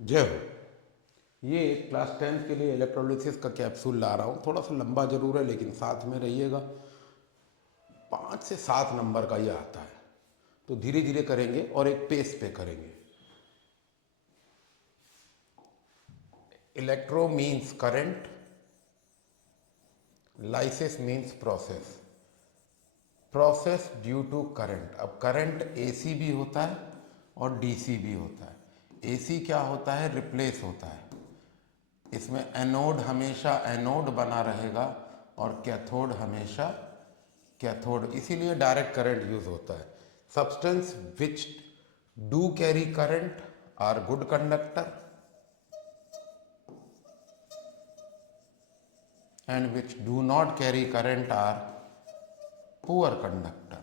जय हो। ये क्लास 10th के लिए इलेक्ट्रोलिसिस का कैप्सूल ला रहा हूँ। थोड़ा सा लंबा जरूर है लेकिन साथ में रहिएगा। 5 से 7 नंबर का ये आता है, तो धीरे धीरे करेंगे और एक पेस पे करेंगे। Electro means current, lysis means process, process due to current. अब करंट एसी भी होता है और डीसी भी होता है। एसी क्या होता है? रिप्लेस होता है। इसमें एनोड हमेशा एनोड बना रहेगा और कैथोड हमेशा कैथोड, इसीलिए डायरेक्ट करंट यूज होता है। Substance which do carry current are good conductor and which do not carry current are poor conductor.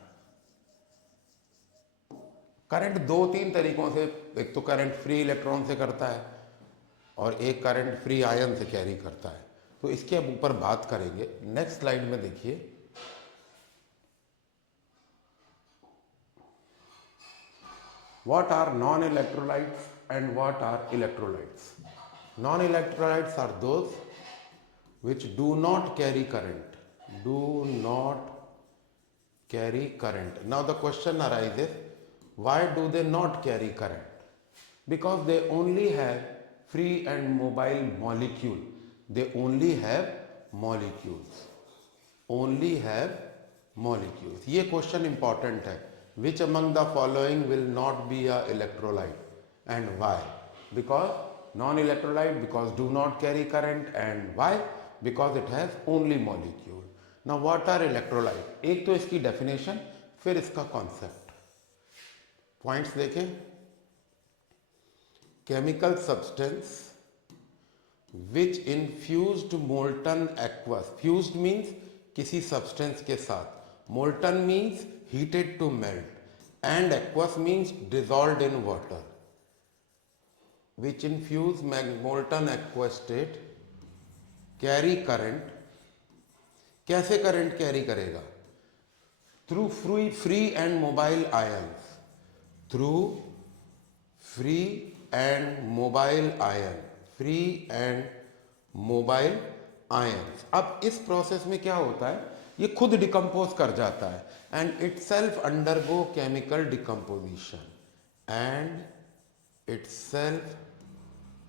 Current 2-3 तरीकों से, एक तो करंट फ्री इलेक्ट्रॉन से करता है और एक करंट फ्री आयन से कैरी करता है, तो इसके अब ऊपर बात करेंगे। नेक्स्ट स्लाइड में देखिए, what are non-electrolytes and what are electrolytes? Non-electrolytes are those which do not carry current, do not carry current. Now the question arises, why do they not carry current? Because they only have free and mobile molecule. They only have molecules, only have molecules. ये question important है। Which among the following will not be a electrolyte and why? Because non electrolyte, because do not carry current, and why? Because it has only molecule. Now what are electrolyte? एक तो इसकी definition, फिर इसका concept. Points देखें। Chemical substance which infused molten aqueous, fused means किसी substance के साथ, molten means heated to melt, and aqueous means dissolved in water, which infuse molten aqueous state carry current. कैसे करंट कैरी करेगा? Through free and mobile ions, through free and mobile ion, free and mobile ions. अब इस process में क्या होता है, ये खुद डिकम्पोज कर जाता है and it self undergo chemical decomposition, and it self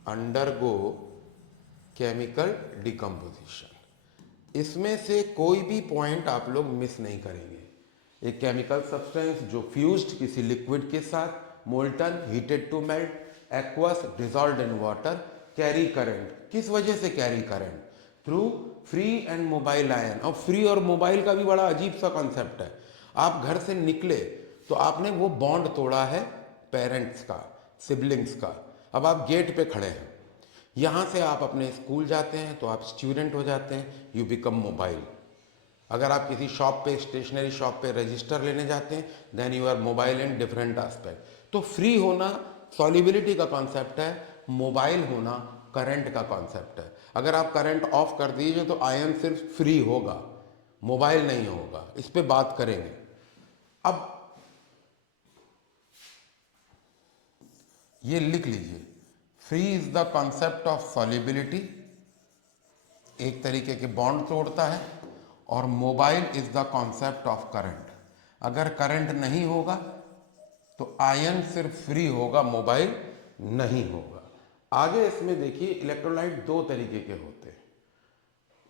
undergo chemical decomposition. इसमें से कोई भी पॉइंट आप लोग मिस नहीं करेंगे। एक केमिकल सब्सटेंस जो फ्यूज्ड किसी लिक्विड के साथ, molten heated to melt, aqueous dissolved in water, carry current. किस वजह से carry current? Through free and mobile ion. अब फ्री और मोबाइल का भी बड़ा अजीब सा कॉन्सेप्ट है। आप घर से निकले तो आपने वो बॉन्ड तोड़ा है पेरेंट्स का, सिबलिंग्स का। अब आप गेट पे खड़े हैं, यहाँ से आप अपने स्कूल जाते हैं तो आप स्टूडेंट हो जाते हैं, यू बिकम मोबाइल। अगर आप किसी शॉप पे, स्टेशनरी शॉप पे रजिस्टर लेने जाते हैं, then you are mobile in different aspect. तो फ्री होना सॉल्युबिलिटी का कॉन्सेप्ट है, मोबाइल होना करंट का कॉन्सेप्ट है। अगर आप करंट ऑफ कर दीजिए तो आयन सिर्फ फ्री होगा, मोबाइल नहीं होगा। इस पे बात करेंगे। अब ये लिख लीजिए, free is the concept of solubility, एक तरीके के बॉन्ड तोड़ता है, और mobile is the concept of current. अगर करंट नहीं होगा तो आयन सिर्फ फ्री होगा, मोबाइल नहीं होगा। आगे इसमें देखिए, इलेक्ट्रोलाइट 2 तरीके के होते हैं,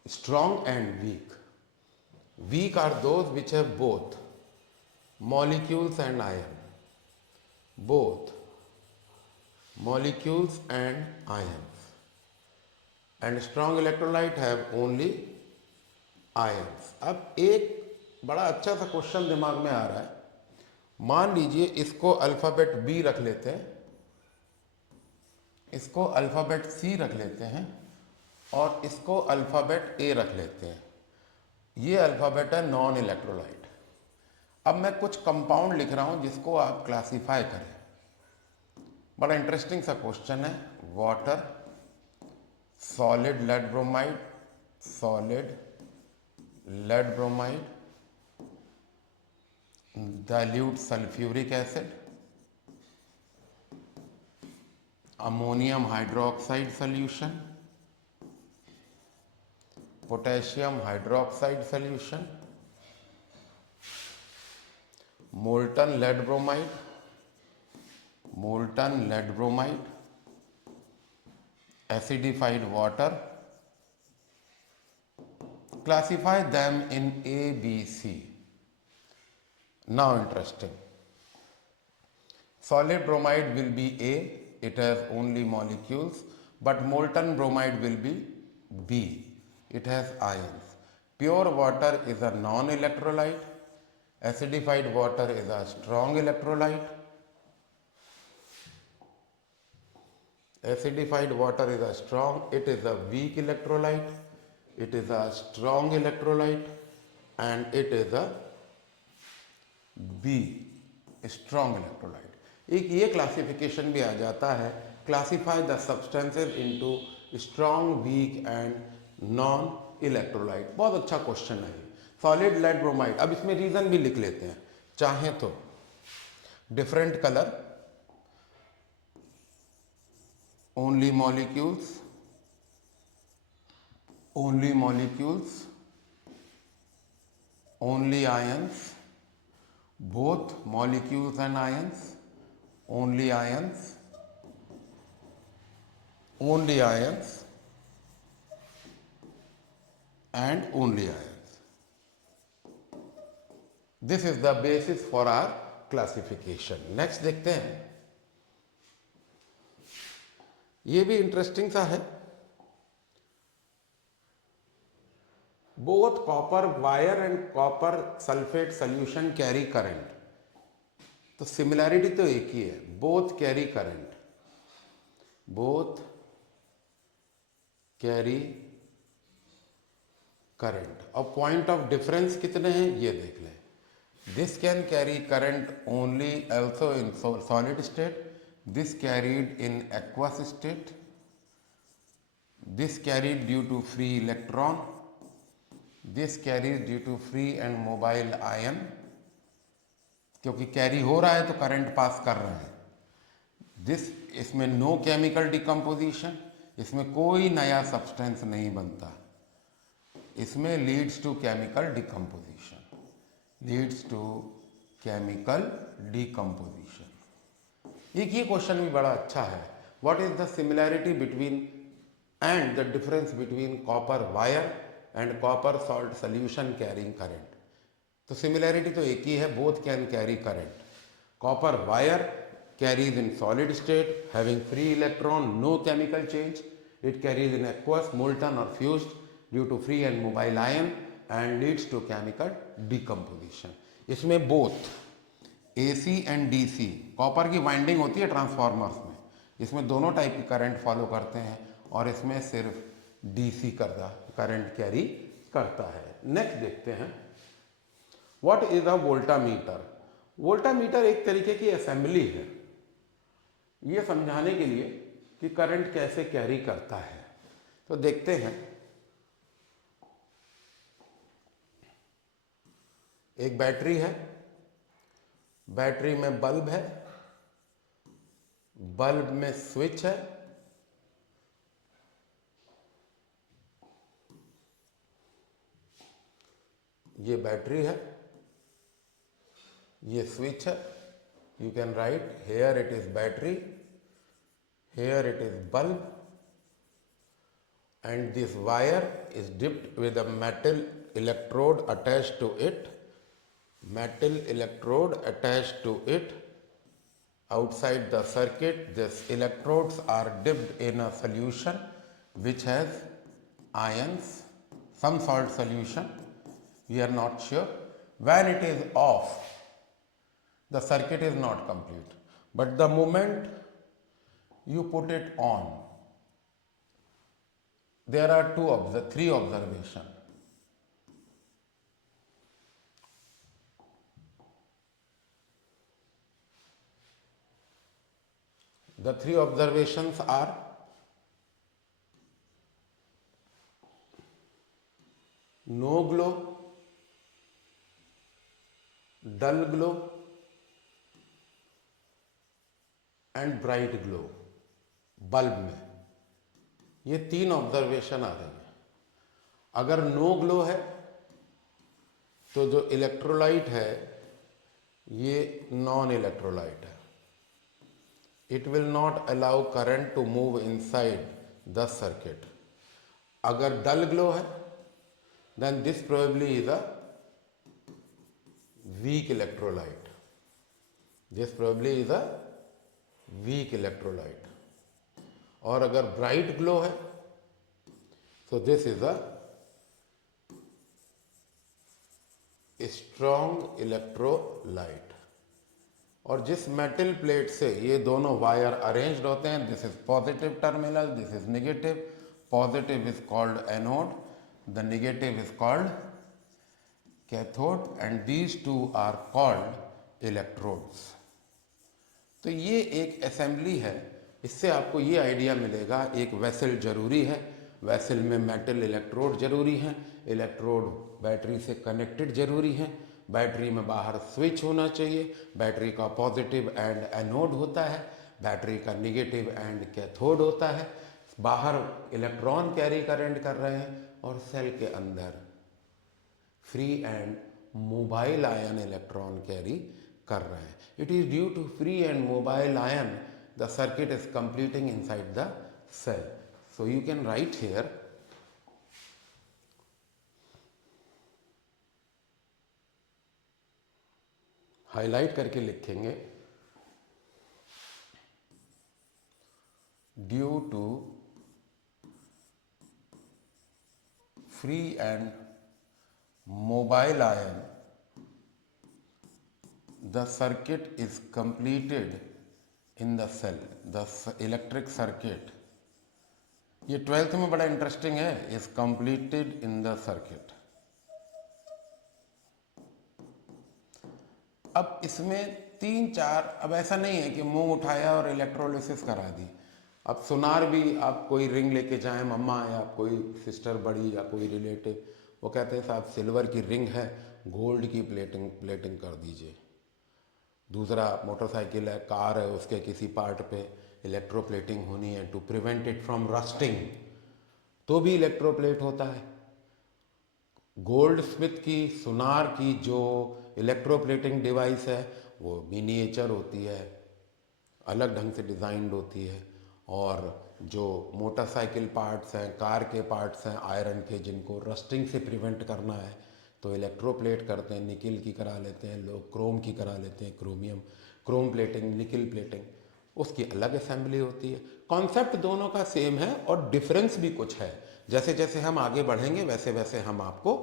strong and weak. Weak are those which have both molecules and ion, both molecules and ions, and strong electrolyte have only ions. अब एक बड़ा अच्छा सा क्वेश्चन दिमाग में आ रहा है। मान लीजिए इसको अल्फ़ाबेट बी रख लेते हैं, इसको अल्फ़ाबेट सी रख लेते हैं, और इसको अल्फ़ाबेट ए रख लेते हैं। ये अल्फ़ाबेट है नॉन इलेक्ट्रोलाइट। अब मैं कुछ कंपाउंड लिख रहा हूं जिसको आप क्लासिफाई करें। बड़ा इंटरेस्टिंग सा क्वेश्चन है। Water, solid lead bromide, solid lead bromide, dilute sulphuric acid, ammonium hydroxide solution, potassium hydroxide solution, molten lead bromide, acidified water. Classify them in A, B, C. Now interesting. Solid bromide will be A, it has only molecules, but molten bromide will be B, it has ions. Pure water is a non-electrolyte, acidified water is a strong electrolyte. Acidified water is a strong, it is a weak electrolyte, it is a strong electrolyte, and it is a B, strong electrolyte. एक ये classification भी आ जाता है, classify the substances into strong, weak and non electrolyte. बहुत अच्छा question है. Solid lead bromide, अब इसमें रीजन भी लिख लेते हैं चाहे तो. Different colour, only molecules, only ions, both molecules and ions, only ions, and only ions. This is the basis for our classification. Next देखते हैं. ये भी इंटरेस्टिंग सा है. Both copper wire and copper sulphate solution carry current. तो similarity तो एक ही है, बोथ कैरी करंट, और पॉइंट ऑफ डिफरेंस कितने हैं ये देख लें. This can carry current only also in solid state, this carried in aqueous state, this carried due to free electron, this carries due to free and mobile ion. क्योंकि carry हो रहा है तो करंट पास कर रहे हैं. This, इसमें no chemical decomposition, इसमें कोई नया सब्सटेंस नहीं बनता. इसमें लीड्स टू केमिकल डिकम्पोजिशन. एक ये क्वेश्चन भी बड़ा अच्छा है. What is the similarity between and the difference between copper wire and copper salt solution carrying current. तो सिमिलैरिटी तो एक ही है, both can carry current. Copper wire carries in solid state having free electron, no chemical change. It carries in aqueous, molten और fused due to free and mobile ion and leads to chemical decomposition. इसमें both AC and DC, copper की winding होती है transformers में, इसमें दोनों type की current follow करते हैं, और इसमें सिर्फ DC करंट कैरी करता है. नेक्स्ट देखते हैं. What is a voltameter. Voltameter एक तरीके की असेंबली है, ये समझाने के लिए कि करंट कैसे कैरी करता है. तो देखते हैं. एक बैटरी है, बैटरी में बल्ब है, बल्ब में स्विच है, ये बैटरी है, ये स्विच है. You can write here it is battery, here it is bulb, and this wire is dipped with a metal electrode attached to it. Metal electrode attached to it. Outside the circuit, these electrodes are dipped in a solution which has ions, some salt solution, we are not sure. When it is off, the circuit is not complete, but the moment you put it on, there are three observations. The three observations are: no glow, dull glow, and bright glow. Bulb में। ये 3 observation आ रही है। अगर no glow है तो जो electrolyte है ये नॉन इलेक्ट्रोलाइट है। It will not allow current to move inside the circuit. अगर डल ग्लो है then this probably is a weak electrolyte. This probably is a weak electrolyte. और अगर ब्राइट ग्लो है so this is a strong electrolyte। और जिस metal plate से ये दोनों वायर अरेंज्ड होते हैं, this is positive terminal, this is negative. Positive is called anode, the negative is called cathode and these two are called electrodes. तो ये एक असेंबली है। इससे आपको ये आइडिया मिलेगा, एक वेसल जरूरी है, वेसल में मेटल इलेक्ट्रोड जरूरी हैं, इलेक्ट्रोड बैटरी से कनेक्टेड जरूरी हैं, बैटरी में बाहर स्विच होना चाहिए, बैटरी का पॉजिटिव एंड एनोड होता है, बैटरी का निगेटिव एंड कैथोड होता है, बाहर इलेक्ट्रॉन कैरी करंट कर रहे हैं और सेल के अंदर free and mobile ion electron carry कर रहे हैं। It is due to free and mobile ion the circuit is completing inside the cell. So you can write here highlight करके लिखेंगे due to free and mobile ion the circuit is completed in the cell. The electric circuit, ये 12th में बड़ा interesting है, is completed in the circuit. अब इसमें 3-4, अब ऐसा नहीं है कि मुंह उठाया और इलेक्ट्रोलिसिस करा दी। अब सुनार भी आप कोई रिंग लेके जाएं, मम्मा या कोई सिस्टर बड़ी या कोई रिलेटिव, वो कहते हैं साहब सिल्वर की रिंग है, गोल्ड की प्लेटिंग कर दीजिए। दूसरा मोटरसाइकिल है, कार है, उसके किसी पार्ट पे इलेक्ट्रोप्लेटिंग होनी है to prevent it from rusting, तो भी इलेक्ट्रोप्लेट होता है। गोल्ड स्मिथ की, सुनार की जो इलेक्ट्रोप्लेटिंग डिवाइस है वो मिनिएचर होती है, अलग ढंग से डिज़ाइंड होती है। और जो मोटरसाइकिल पार्ट्स हैं, कार के पार्ट्स हैं आयरन के, जिनको रस्टिंग से प्रिवेंट करना है तो इलेक्ट्रोप्लेट करते हैं, निकिल की करा लेते हैं लोग, क्रोम की करा लेते हैं, क्रोम प्लेटिंग, निकिल प्लेटिंग, उसकी अलग असेंबली होती है। कॉन्सेप्ट दोनों का सेम है और डिफरेंस भी कुछ है। जैसे जैसे हम आगे बढ़ेंगे वैसे वैसे हम आपको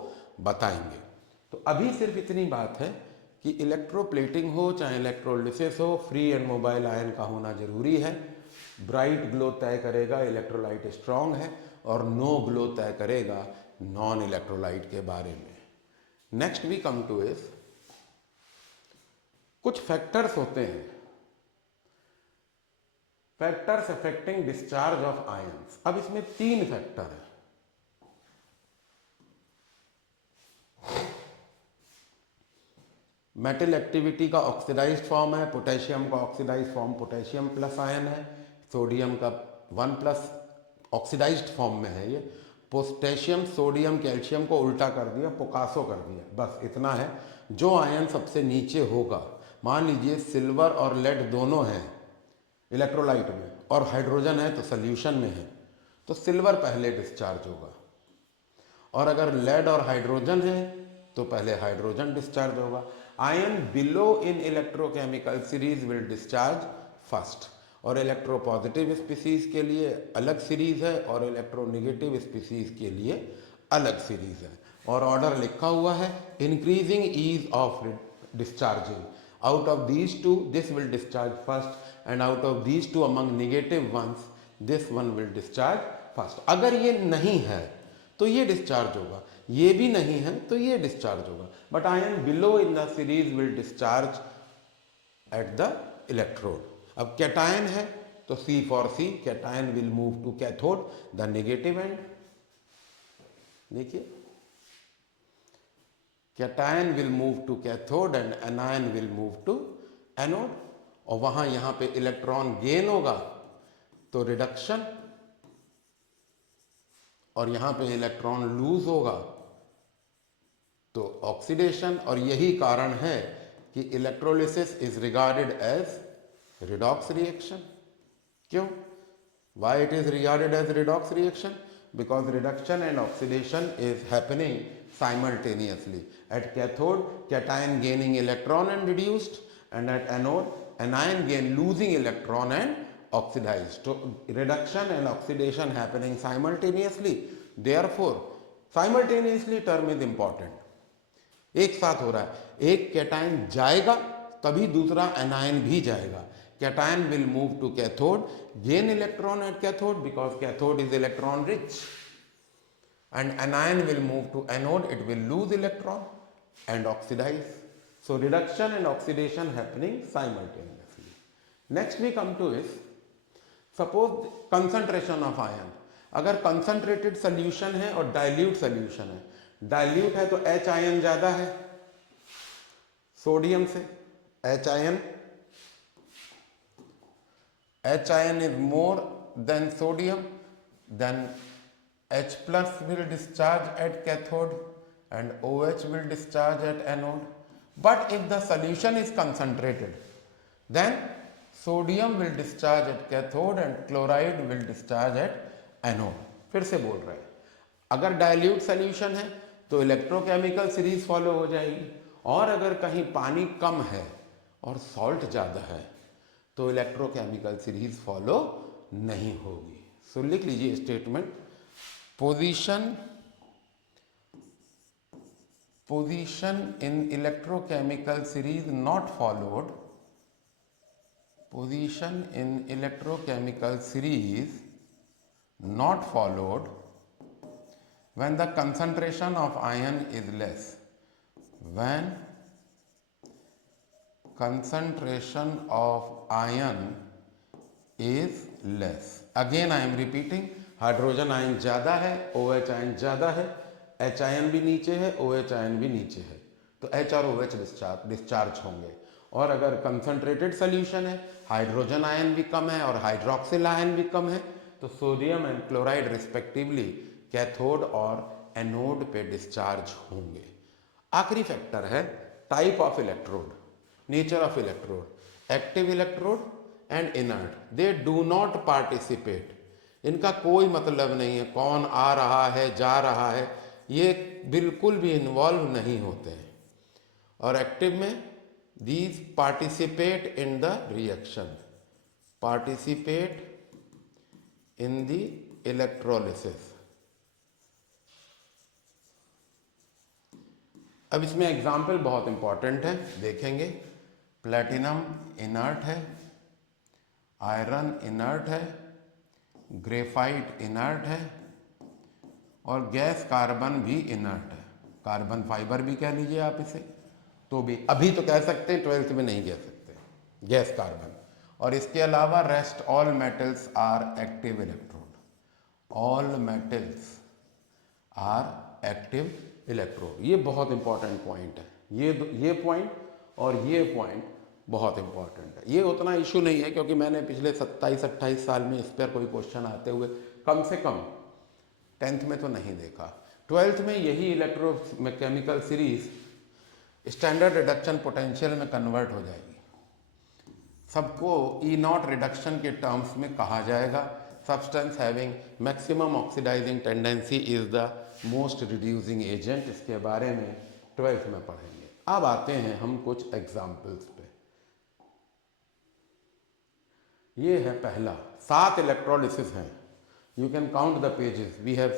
बताएंगे। तो अभी सिर्फ इतनी बात है कि इलेक्ट्रोप्लेटिंग हो चाहे इलेक्ट्रोलिसिस हो, फ्री एंड मोबाइल आयन का होना जरूरी है। ब्राइट ग्लो तय करेगा इलेक्ट्रोलाइट स्ट्रांग है, और नो ग्लो तय करेगा नॉन इलेक्ट्रोलाइट के बारे में। Next we come to is कुछ फैक्टर्स होते हैं, factors affecting discharge of ions. अब इसमें 3 फैक्टर हैं। मेटल एक्टिविटी का ऑक्सीडाइज्ड फॉर्म है, पोटेशियम का oxidised form potassium plus ion है, सोडियम का 1+ ऑक्सीडाइज्ड फॉर्म में है ये। पोटेशियम सोडियम कैल्शियम को उल्टा कर दिया, पोकासो कर दिया, बस इतना है। जो आयन सबसे नीचे होगा, मान लीजिए सिल्वर और लेड दोनों हैं इलेक्ट्रोलाइट में और हाइड्रोजन है तो सोल्यूशन में है, तो सिल्वर पहले डिस्चार्ज होगा। और अगर लेड और हाइड्रोजन है तो पहले हाइड्रोजन डिस्चार्ज होगा। Ion below in electrochemical series will discharge first, और इलेक्ट्रोपॉजिटिव स्पीसीज के लिए अलग सीरीज है और इलेक्ट्रोनेगेटिव स्पीसीज के लिए अलग सीरीज है। और ऑर्डर लिखा हुआ है, increasing ease of discharging. Out of these two this will discharge first, and out of these two among negative ones this one will discharge first. अगर ये नहीं है तो ये डिस्चार्ज होगा, ये भी नहीं है तो ये डिस्चार्ज होगा। But ion below in the series will discharge at the electrode. अब कैटायन है तो C for C, cation will move to cathode the negative end. देखिए cation will move to cathode and anion will move to anode, और वहां यहां पे electron gain होगा तो रिडक्शन, और यहां पे इलेक्ट्रॉन लूज होगा तो ऑक्सीडेशन। और यही कारण है कि electrolysis is regarded as redox reaction. क्यों? Why it is regarded as redox reaction? Because reduction and oxidation is happening simultaneously. At cathode, cation gaining electron and reduced, and at anode, anion gain losing electron and oxidized. So reduction and oxidation happening simultaneously. Therefore, simultaneously term is important. एक साथ हो रहा है, एक cation जाएगा तभी दूसरा anion भी जाएगा। Cation will move to cathode, gain electron at cathode because cathode is electron rich, and anion will move to anode, it will lose electron and oxidize. So reduction and oxidation happening simultaneously. Next we come to is, suppose concentration of ion. अगर concentrated solution है और dilute solution है, dilute है तो H ion ज़्यादा है sodium से, H ion is more than sodium, then H plus will discharge at cathode and OH will discharge at anode. But if the solution is concentrated, then sodium will discharge at cathode and chloride will discharge at anode. फिर से बोल रहे हैं, अगर dilute solution है तो electrochemical series follow हो जाएगी, और अगर कहीं पानी कम है और सॉल्ट ज़्यादा है तो इलेक्ट्रोकेमिकल सीरीज फॉलो नहीं होगी। सो लिख लीजिए statement, position in electrochemical series not followed, position in electrochemical series not followed when the concentration of ion is less, when concentration of ion is less. Again I am repeating, hydrogen ion ज़्यादा है, OH ion ज़्यादा है, H ion भी नीचे है, OH ion भी नीचे है, तो H और OH डिस्चार्ज होंगे। और अगर कंसंट्रेटेड सोल्यूशन है, हाइड्रोजन आयन भी कम है और हाइड्रोक्सिल आयन भी कम है, तो sodium and chloride respectively cathode और एनोड पे डिस्चार्ज होंगे। आखिरी फैक्टर है type of electrode, nature of electrode, active electrode and inert, they do not participate. इनका कोई मतलब नहीं है कौन आ रहा है जा रहा है, ये बिल्कुल भी इन्वॉल्व नहीं होते हैं। और एक्टिव में these participate in the reaction, participate in the electrolysis. अब इसमें एग्जाम्पल बहुत इंपॉर्टेंट है, देखेंगे। प्लेटिनम इनर्ट है, आयरन इनर्ट है, ग्रेफाइट इनर्ट है और गैस कार्बन भी इनर्ट है। कार्बन फाइबर भी कह लीजिए आप इसे, तो भी अभी तो कह सकते हैं, 12th में नहीं कह सकते, गैस कार्बन। और इसके अलावा rest all metals are active electrode, all metals are active electrode. ये बहुत इंपॉर्टेंट पॉइंट है, ये पॉइंट और ये पॉइंट बहुत इंपॉर्टेंट है। ये उतना इशू नहीं है क्योंकि मैंने पिछले 27-28 साल में इस पर कोई क्वेश्चन आते हुए कम से कम 10th में तो नहीं देखा। 12th में यही electrochemical series standard reduction potential में कन्वर्ट हो जाएगी। सबको E0 रिडक्शन के टर्म्स में कहा जाएगा। Substance having maximum oxidising tendency is the most reducing agent, इसके बारे में 12th में पढ़ेंगे। अब आते हैं हम कुछ एग्जाम्पल्स पे। ये है पहला, 7 इलेक्ट्रोलिसिस हैं। You can count the pages, we have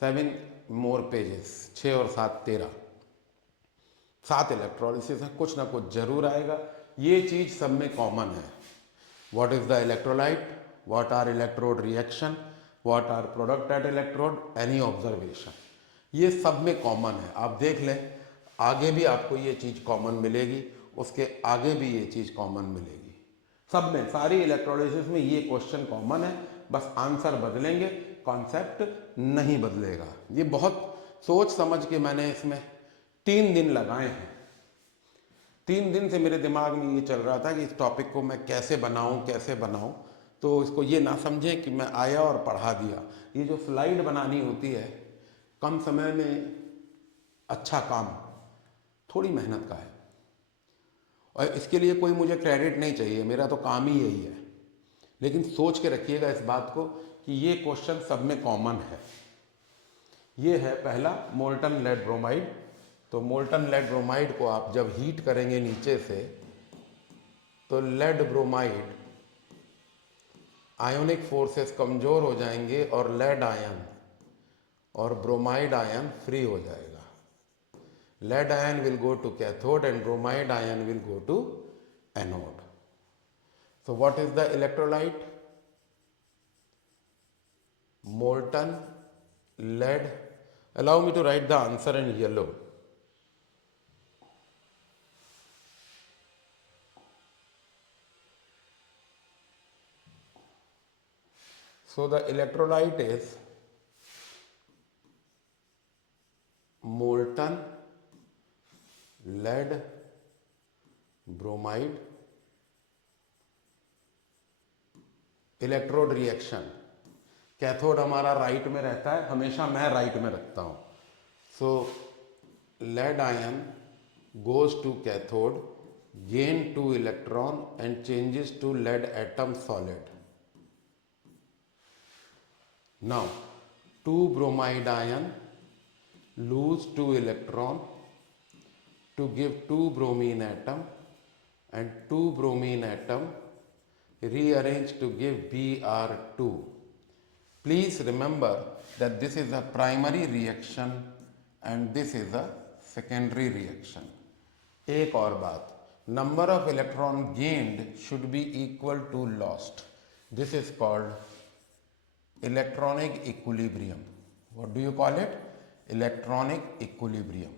7 more pages, 6 और 7 13। 7 इलेक्ट्रोलिसिस हैं, कुछ ना कुछ जरूर आएगा। ये चीज सब में कॉमन है। What is the electrolyte, what are electrode reaction, what are product at electrode, any observation, ये सब में कॉमन है। आप देख लें, आगे भी आपको ये चीज कॉमन मिलेगी, उसके आगे भी ये चीज कॉमन मिलेगी। सब में, सारी इलेक्ट्रोलिसिस में ये क्वेश्चन कॉमन है, बस आंसर बदलेंगे, कॉन्सेप्ट नहीं बदलेगा। ये बहुत सोच समझ के मैंने इसमें 3 दिन लगाए हैं। 3 दिन से मेरे दिमाग में ये चल रहा था कि इस टॉपिक को मैं कैसे बनाऊं। तो इसको ये ना समझें कि मैं आया और पढ़ा दिया। ये जो स्लाइड बनानी होती है, कम समय में अच्छा काम, थोड़ी मेहनत का है, और इसके लिए कोई मुझे क्रेडिट नहीं चाहिए, मेरा तो काम ही यही है। लेकिन सोच के रखिएगा इस बात को कि ये क्वेश्चन सब में कॉमन है। ये है पहला मोल्टन लेड ब्रोमाइड। तो मोल्टन लेड ब्रोमाइड को आप जब हीट करेंगे नीचे से, तो लेड ब्रोमाइड आयोनिक फोर्सेस कमज़ोर हो जाएंगे और लेड आयन और ब्रोमाइड आयन फ्री हो जाएगा। Lead ion will go to cathode and bromide ion will go to anode. So what is the electrolyte? Molten lead. Allow me to write the answer in yellow. So the electrolyte is molten lead bromide electrode reaction. Cathode हमारा right में रहता है, हमेशा मैं right में रखता हूँ। So lead ion goes to cathode, gain 2 electron and changes to lead atom solid. Now 2 bromide ion lose 2 electron to give 2 bromine atom, and 2 bromine atom rearrange to give Br2. Please remember that this is a primary reaction and this is a secondary reaction. एक और बात, number of electron gained should be equal to lost. This is called electronic equilibrium. What do you call it? Electronic equilibrium.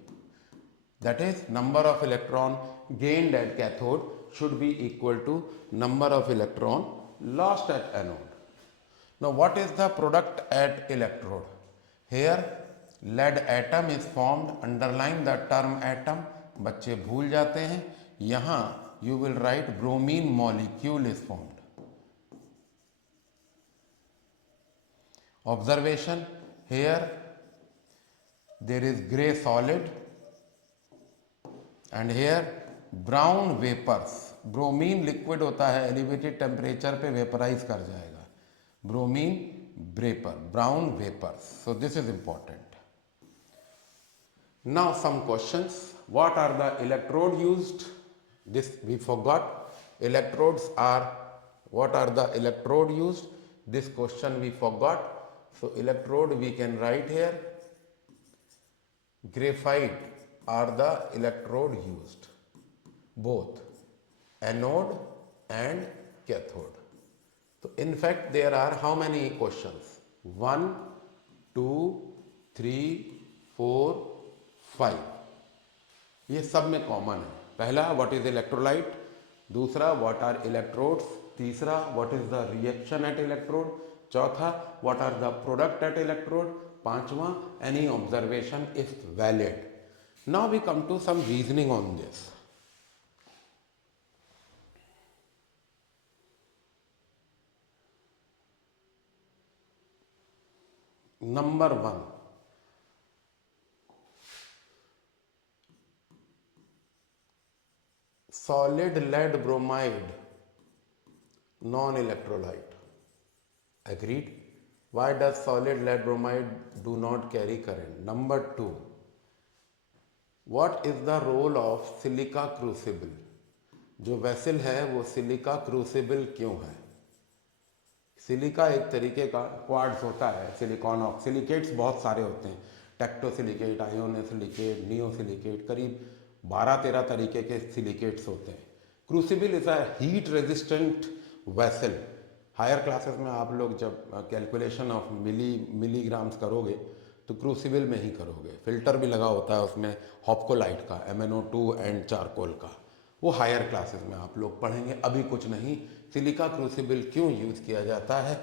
That is, number of electron gained at cathode should be equal to number of electron lost at anode. Now what is the product at electrode? Here lead atom is formed. Underline the term atom. बच्चे भूल जाते हैं, यहाँ you will write bromine molecule is formed. Observation, here there is gray solid and here brown vapors. Bromine liquid होता है, elevated temperature पे vaporise कर जाएगा, bromine vapour, brown vapours. So this is important. Now some questions. What are the electrode used? This we forgot. Electrodes are, what are the electrode used? This question we forgot. So electrode we can write here. Graphite are the electrode used, both anode and cathode. So in fact there are how many questions? 1, 2, 3, 4, 5. ये सब में common है. पहला what is electrolyte, दूसरा what are electrodes, तीसरा what is the reaction at electrode, चौथा what are the product at electrode, पांचवा any observation if valid. Now we come to some reasoning on this. Number 1, solid lead bromide non-electrolyte. Agreed. Why does solid lead bromide do not carry current? Number 2, what is the role of silica crucible? जो vessel है वो silica crucible क्यों है? Silica एक तरीके का quartz होता है, सिलिकॉन ऑक्साइड. सिलिकेट्स बहुत सारे होते हैं, टेक्टोसिलिकेट, आयोनोसिलिकेट, नियोसिलिकेट, करीब 12-13 तरीके के सिलिकेट्स होते हैं. Crucible is a heat resistant vessel. Higher classes में आप लोग जब कैलकुलेशन ऑफ मिलीग्राम्स करोगे तो क्रूसिबल में ही करोगे. फिल्टर भी लगा होता है उसमें हॉप्कोलाइट का, MnO2 एंड चारकोल का. वो हायर क्लासेस में आप लोग पढ़ेंगे, अभी कुछ नहीं. सिलिका क्रूसिबल क्यों यूज़ किया जाता है?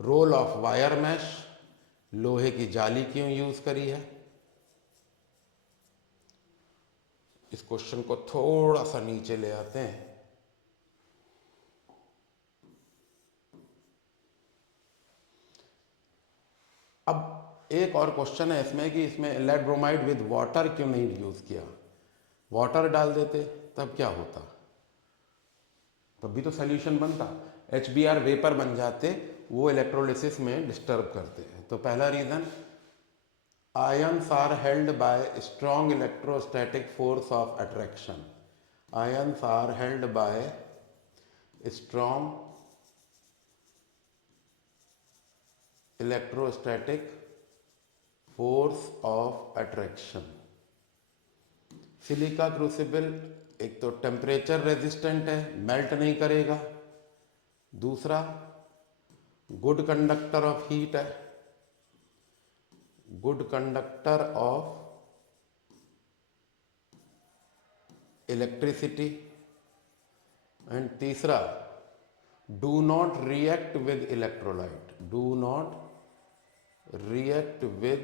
रोल ऑफ वायर मैश, लोहे की जाली क्यों यूज़ करी है? इस क्वेश्चन को थोड़ा सा नीचे ले आते हैं. एक और क्वेश्चन है इसमें कि इसमें लेड ब्रोमाइड विद वाटर क्यों नहीं यूज किया, वाटर डाल देते तब क्या होता, तब भी तो सोल्यूशन बनता। HBr वेपर बन जाते, वो इलेक्ट्रोलिसिस में डिस्टर्ब करते हैं। तो पहला reason, ions are held by strong electrostatic force of attraction, ions are held by strong electrostatic force of attraction. Silica crucible एक तो टेम्परेचर रेजिस्टेंट है, मेल्ट नहीं करेगा, दूसरा गुड कंडक्टर ऑफ हीट है, good conductor of electricity, and तीसरा do not react with electrolyte, do not react with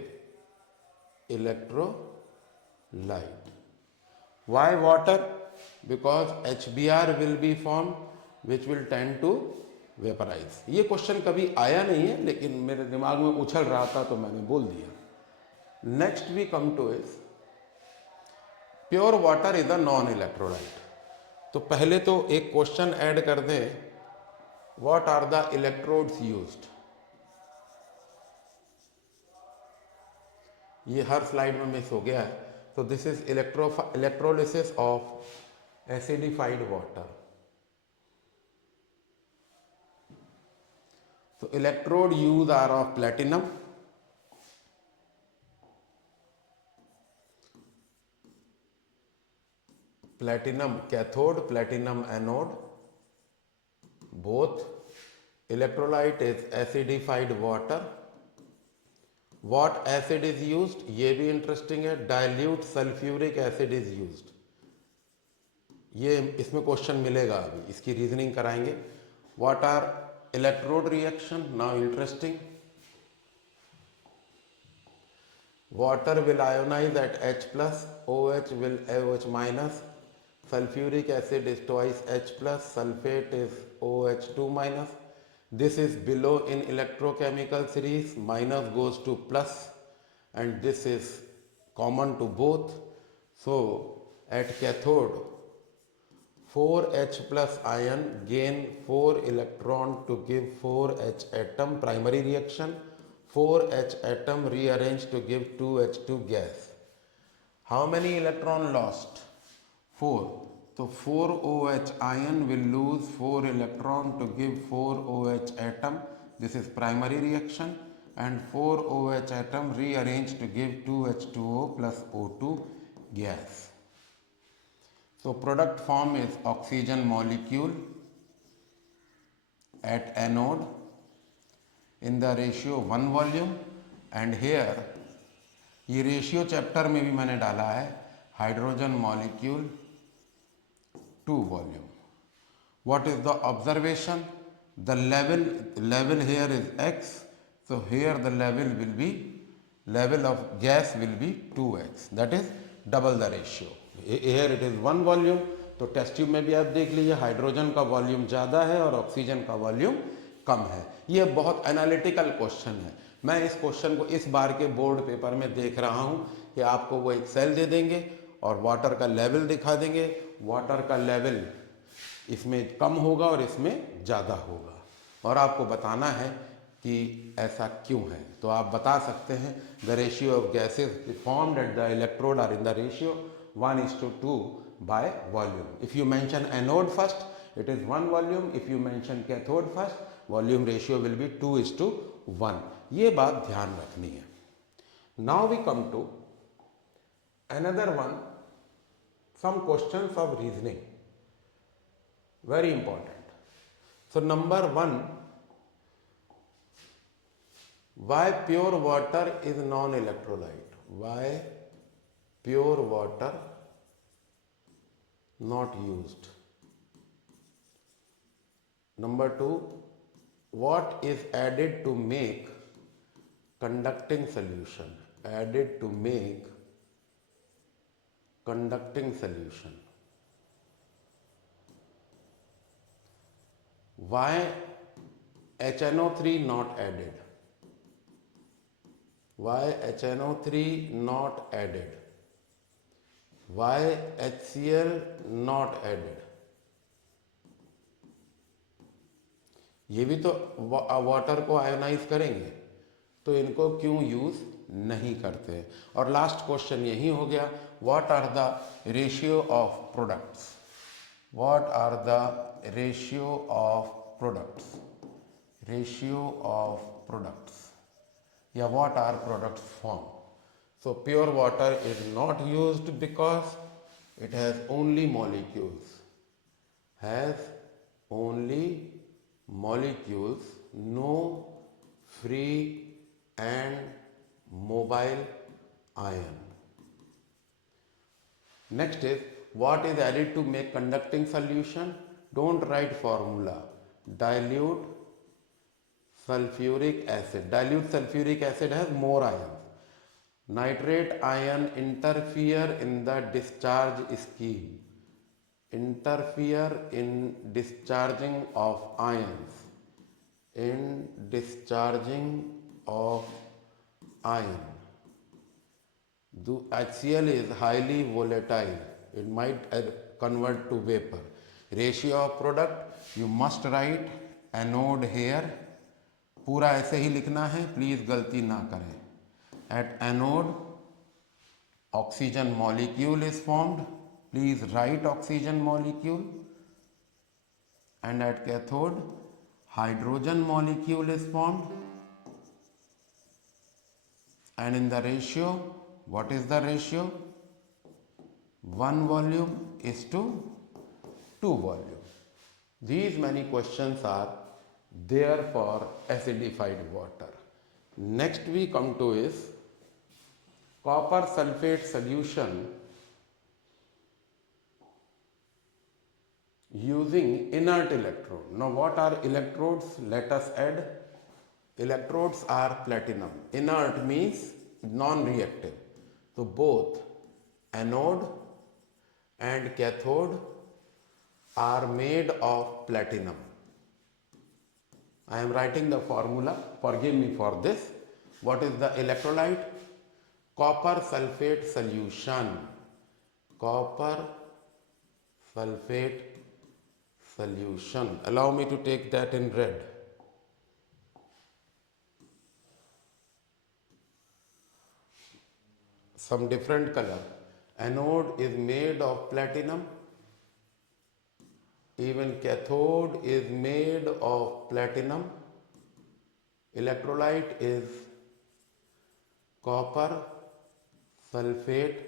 electrolyte. Why water? Because HBr will be formed which will tend to vaporize। ये question कभी आया नहीं है लेकिन मेरे दिमाग में उछल रहा था तो मैंने बोल दिया। Next we come to is pure water is a non electrolyte. तो पहले तो एक क्वेश्चन ऐड कर दें, what are the electrodes used. ये हर स्लाइड में मिस हो गया है। तो this is electrolysis of acidified water. तो electrode use are of platinum, platinum cathode, platinum anode, both. Electrolyte is acidified water. What acid is used, ये भी इंटरेस्टिंग है, dilute sulphuric acid is used. ये इसमें क्वेश्चन मिलेगा, अभी इसकी reasoning कराएंगे। What are electrode reaction, now interesting. Water will ionise at H plus, OH will OH minus, sulfuric acid is twice H plus, sulfate is OH2 minus. This is below in electrochemical series, minus goes to plus and this is common to both. So at cathode 4H plus ion gain 4 electron to give 4H atom, primary reaction, 4H atom rearranged to give 2H2 gas. How many electron lost? 4. So 4OH ion will lose 4 electron to give 4OH atom. This is primary reaction, and 4OH atom rearranged to give 2H2O plus O2 gas. So product form is oxygen molecule at anode in the ratio 1 volume, and here ये ratio chapter में भी मैंने डाला है, hydrogen molecule 2 volume. What is the observation? The level here is x, so here the level of gas will be 2x, that is double the ratio. Here it is 1 volume, तो test tube में भी आप देख लीजिए hydrogen का volume ज़्यादा है और ऑक्सीजन का वॉल्यूम कम है। ये बहुत एनालिटिकल क्वेश्चन है। मैं इस क्वेश्चन को इस बार के बोर्ड पेपर में देख रहा हूँ कि आपको वो एक सेल दे देंगे और वाटर का लेवल दिखा देंगे, वाटर का लेवल इसमें कम होगा और इसमें ज़्यादा होगा, और आपको बताना है कि ऐसा क्यों है। तो आप बता सकते हैं the ratio of gases formed at the electrode are in the ratio 1:2 by volume. If you mention anode first, it is 1 volume. If you mention cathode first, volume ratio will be 2:1. ये बात ध्यान रखनी है। Now we come to another one, some questions of reasoning, very important. So number 1, why pure water is non-electrolyte? Why pure water not used? Number 2, what is added to make conducting solution? Added to make conducting solution. Why HNO3 not added? Why HNO3 not added? Why HCl not added? ये भी तो water को ionise करेंगे, तो इनको क्यों use नहीं करते? और लास्ट क्वेश्चन यही हो गया, what are the ratio of products? What are the ratio of products? Ratio of products, या what are products formed? So pure water is not used because it has only molecules, no free and mobile ion. Next is, what is added to make conducting solution? Don't write formula. Dilute sulfuric acid. Dilute sulfuric acid has more ions. Nitrate ion interfere in the discharge scheme. Interfere in discharging of ions. In discharging of ion. HCl is highly volatile. It might convert to vapor. Ratio of product, you must write anode here. पूरा ऐसे ही लिखना है, please गलती ना करें. At anode oxygen molecule is formed, please right oxygen molecule. And at cathode hydrogen molecule is formed. And in the ratio, what is the ratio? 1 volume is to 2 volume. These many questions are there for acidified water. Next we come to is copper sulfate solution using inert electrode. Now what are electrodes? Let us add. Electrodes are platinum. Inert means non-reactive. So both anode and cathode are made of platinum. I am writing the formula, forgive me for this. What is the electrolyte? Copper sulfate solution. Copper sulfate solution. Allow me to take that in red. Some different color. Anode is made of platinum. Even cathode is made of platinum. Electrolyte is copper sulfate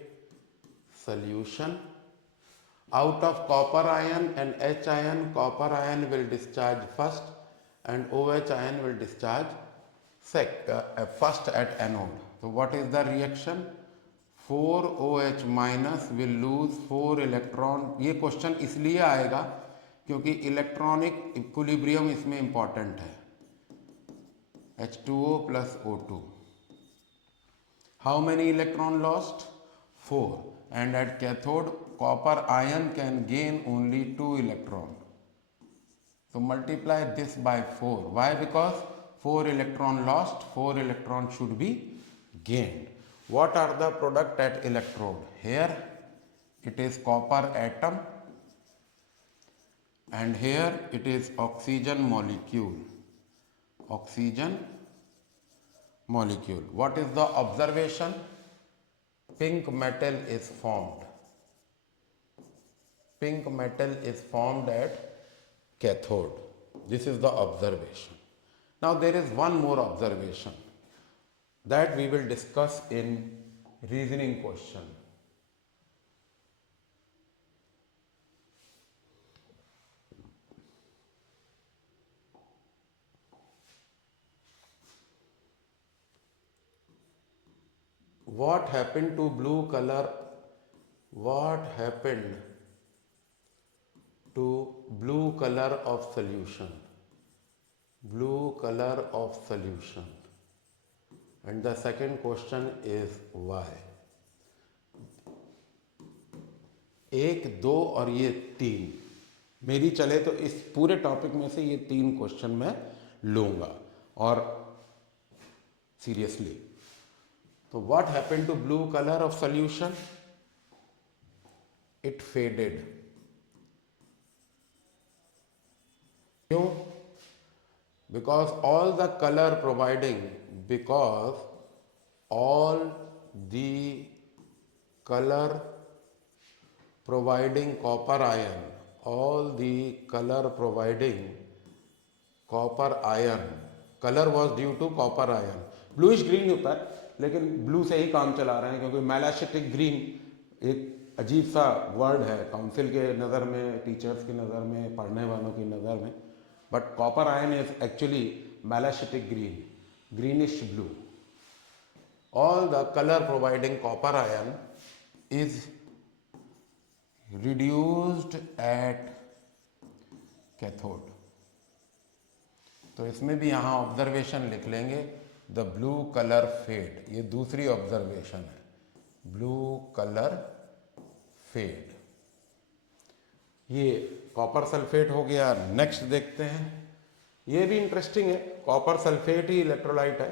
solution. Out of copper ion and H ion, copper ion will discharge first and OH ion will discharge first at anode. So what is the reaction? 4OH minus will lose 4 electron. ये question इसलिए आएगा क्योंकि electronic equilibrium इसमें important है. H2O plus O2. How many electron lost? 4. And at cathode, copper ion can gain only 2 electron. So multiply this by 4. Why? Because 4 electron lost, 4 electron should be gained. What are the product at electrode? Here it is copper atom and here it is oxygen molecule. Oxygen molecule. What is the observation? Pink metal is formed. Pink metal is formed at cathode. This is the observation. Now there is one more observation that we will discuss in reasoning question. What happened to blue color? What happened to blue color of solution? Blue color of solution. And the second question is why? 1, 2 और ये 3 मेरी चले तो इस पूरे topic में से ये 3 क्वेश्चन मैं लूँगा. और सीरियसली तो what happened to blue colour of solution? It faded. क्यों? because all the color providing because all the color providing copper ion all the color providing copper ion color was due to copper ion. Bluish green होता है लेकिन blue से ही काम चला रहे हैं क्योंकि मेलास्टिक ग्रीन एक अजीब सा वर्ड है काउंसिल के नज़र में, टीचर्स की नज़र में, पढ़ने वालों की नज़र में. But copper ion is actually melastic green, greenish blue. All the color providing copper ion is reduced at cathode. तो इसमें भी यहाँ ऑब्जर्वेशन लिख लेंगे, द ब्लू कलर फेड. ये दूसरी ऑब्जर्वेशन है, ब्लू कलर फेड. ये कॉपर सल्फेट हो गया. नेक्स्ट देखते हैं, ये भी इंटरेस्टिंग है. कॉपर सल्फेट ही इलेक्ट्रोलाइट है.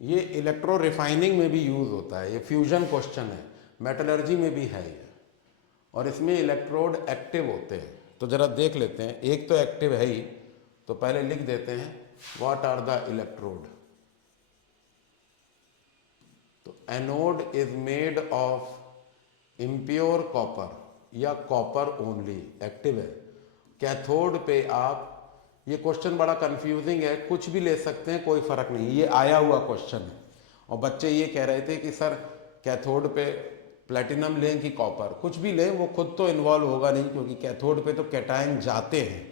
ये इलेक्ट्रो रिफाइनिंग में भी यूज होता है. ये फ्यूजन क्वेश्चन है, मेटलर्जी में भी है ये. और इसमें इलेक्ट्रोड एक्टिव होते हैं. तो जरा देख लेते हैं. एक तो एक्टिव है ही, तो पहले लिख देते हैं व्हाट आर द इलेक्ट्रोड. तो anode is made of impure copper या कॉपर ओनली, एक्टिव है. कैथोड पे आप, ये क्वेश्चन बड़ा कंफ्यूजिंग है, कुछ भी ले सकते हैं, कोई फर्क नहीं. ये आया हुआ क्वेश्चन है और बच्चे ये कह रहे थे कि सर कैथोड पे प्लेटिनम लें कि कॉपर. कुछ भी लें, वो खुद तो इन्वॉल्व होगा नहीं क्योंकि कैथोड पे तो कैटायन जाते हैं,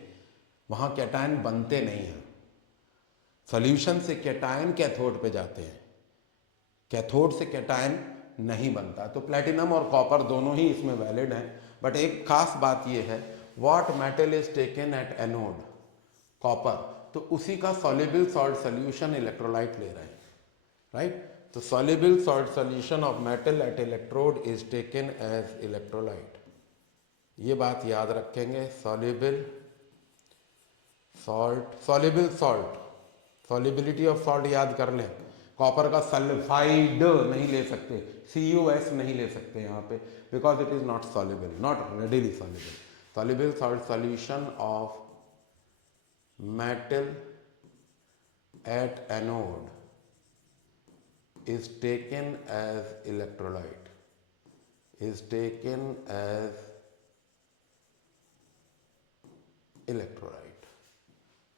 वहाँ कैटायन बनते नहीं हैं. सॉल्यूशन से कैटायन कैथोड पे जाते हैं, कैथोड से कैटायन नहीं बनता. तो प्लेटिनम और कॉपर दोनों ही इसमें वैलिड हैं. बट एक खास बात यह है, what metal is taken at anode? Copper. तो उसी का सॉल्युबल सॉल्ट सॉल्यूशन इलेक्ट्रोलाइट ले रहे हैं, राइट. तो soluble salt solution of metal at electrode is taken as electrolyte. ये बात याद रखेंगे. Soluble salt, soluble salt, solubility of salt याद कर लें. कॉपर का सल्फाइड नहीं ले सकते, CuS नहीं ले सकते यहाँ पे, because it is not soluble, not readily soluble. Soluble salt solution of metal at anode is taken as electrolyte, is taken as electrolyte.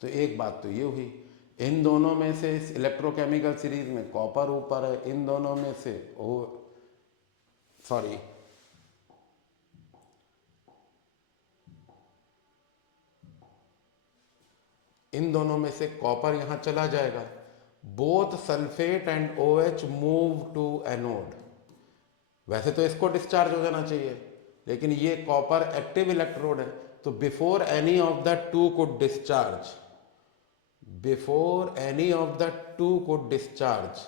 तो एक बात तो ये हुई. इन दोनों में से इस इलेक्ट्रोकेमिकल सीरीज में कॉपर ऊपर है, इन दोनों में से इन दोनों में से कॉपर यहां चला जाएगा. Both sulphate and OH move to anode. वैसे तो इसको डिस्चार्ज हो जाना चाहिए, लेकिन ये कॉपर एक्टिव इलेक्ट्रोड है. तो before any of the two could discharge, before any of the two could discharge,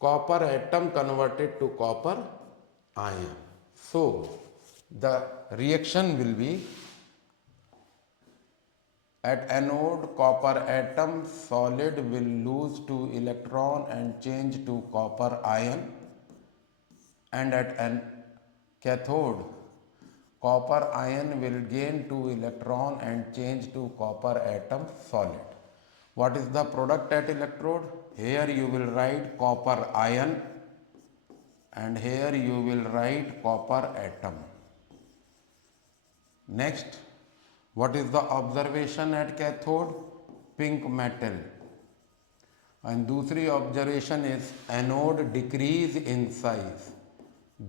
copper atom converted to copper ion. So the reaction will be, at anode copper atom solid will lose 2 electron and change to copper ion, and at an cathode copper ion will gain 2 electron and change to copper atom solid. What is the product at electrode? Here you will write copper ion and here you will write copper atom. Next, what is the observation at cathode? Pink metal. And दूसरी observation is anode decrease in size,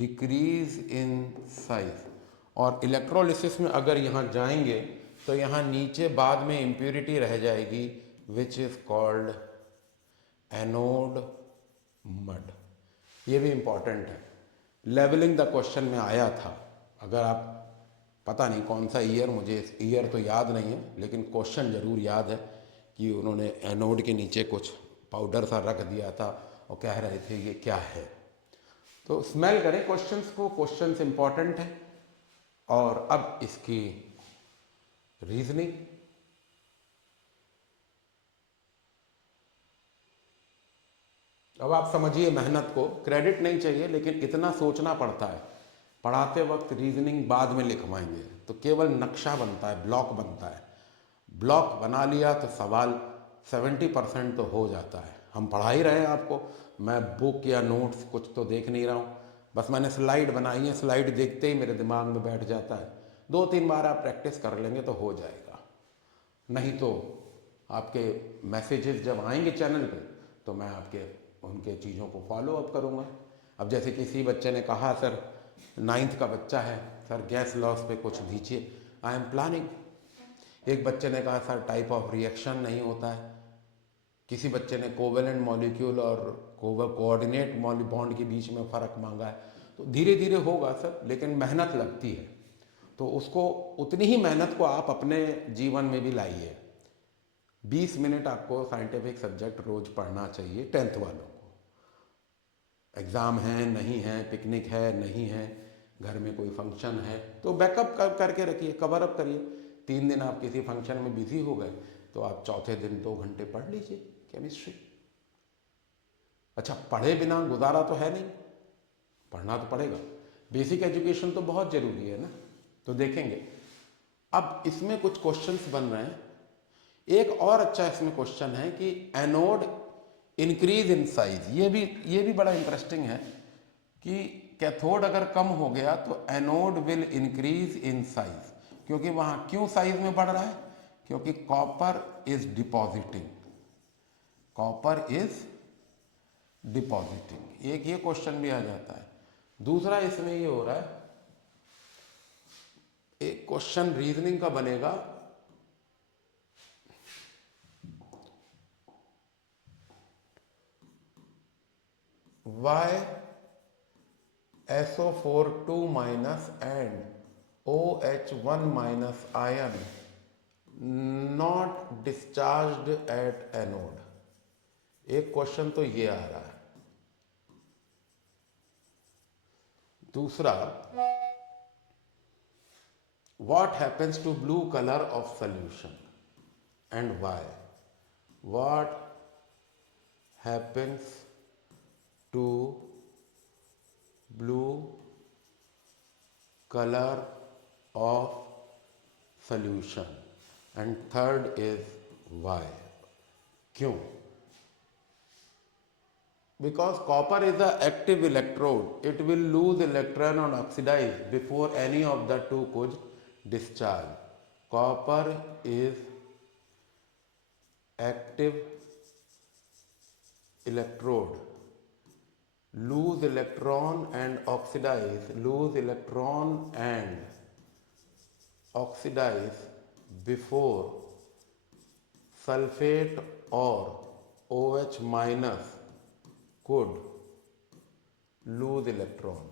decrease in size. और electrolysis में अगर यहाँ जाएंगे तो यहाँ नीचे बाद में इम्प्यूरिटी रह जाएगी, which is called anode mud. ये भी इंपॉर्टेंट है. लेवलिंग द क्वेश्चन में आया था. अगर आप, पता नहीं कौन सा ईयर, मुझे ईयर तो याद नहीं है, लेकिन क्वेश्चन जरूर याद है कि उन्होंने एनोड के नीचे कुछ पाउडर सा रख दिया था और कह रहे थे ये क्या है. तो स्मेल करें क्वेश्चंस को, क्वेश्चंस इंपॉर्टेंट है. और अब इसकी रीजनिंग. अब आप समझिए मेहनत को, क्रेडिट नहीं चाहिए लेकिन इतना सोचना पड़ता है। पढ़ाते वक्त रीजनिंग बाद में लिखवाएंगे तो केवल नक्शा बनता है, ब्लॉक बनता है। ब्लॉक बना लिया तो सवाल 70% तो हो जाता है। हम पढ़ा ही रहे हैं आपको, मैं बुक या नोट्स कुछ तो देख नहीं रहा हूँ, बस मैंने स्लाइड बनाई है, स्लाइड देखते ही मेरे दिमाग में बैठ जाता है। 2-3 बार आप प्रैक्टिस कर लेंगे तो हो जाएगा। नहीं तो आपके मैसेजेस जब आएंगे चैनल पे तो मैं आपके उनके चीज़ों को फॉलो अप करूँगा। अब जैसे किसी बच्चे ने कहा सर 9th का बच्चा है, सर गैस लॉस पे कुछ दीजिए, आई एम प्लानिंग। एक बच्चे ने कहा सर टाइप ऑफ रिएक्शन नहीं होता है। किसी बच्चे ने कोवेलेंट मॉलिक्यूल और कोऑर्डिनेट बॉन्ड के बीच में फ़र्क मांगा है। तो धीरे धीरे होगा सर, लेकिन मेहनत लगती है, तो उसको उतनी ही मेहनत को आप अपने जीवन में भी लाइए। 20 मिनट आपको साइंटिफिक सब्जेक्ट रोज पढ़ना चाहिए 10th वालों को। एग्ज़ाम है नहीं है, पिकनिक है नहीं है, घर में कोई फंक्शन है तो बैकअप करके रखिए, कवर अप करिए। 3 दिन आप किसी फंक्शन में बिजी हो गए तो आप चौथे दिन 2 घंटे पढ़ लीजिए केमिस्ट्री। अच्छा, पढ़े बिना गुजारा तो है नहीं, पढ़ना तो पड़ेगा। बेसिक एजुकेशन तो बहुत ज़रूरी है ना। तो देखेंगे अब इसमें कुछ क्वेश्चंस बन रहे हैं। एक और अच्छा इसमें क्वेश्चन है कि एनोड इंक्रीज इन साइज। ये भी बड़ा इंटरेस्टिंग है कि कैथोड अगर कम हो गया तो anode will increase in size. क्योंकि वहाँ क्यों साइज में बढ़ रहा है? क्योंकि copper is depositing, copper is depositing. एक ये क्वेश्चन भी आ जाता है। दूसरा इसमें ये हो रहा है, एक क्वेश्चन रीजनिंग का बनेगा, Y SO4 2 minus and OH1 minus ion not discharged at anode। एक क्वेश्चन तो ये आ रहा है। दूसरा, what happens to blue color of solution and why? What happens to blue color of solution and third is why? क्यों? Because copper is the active electrode, it will lose electron or oxidize before any of the two could discharge। Copper is active electrode, lose electron and oxidize, lose electron and oxidize before sulfate or OH minus could lose electron।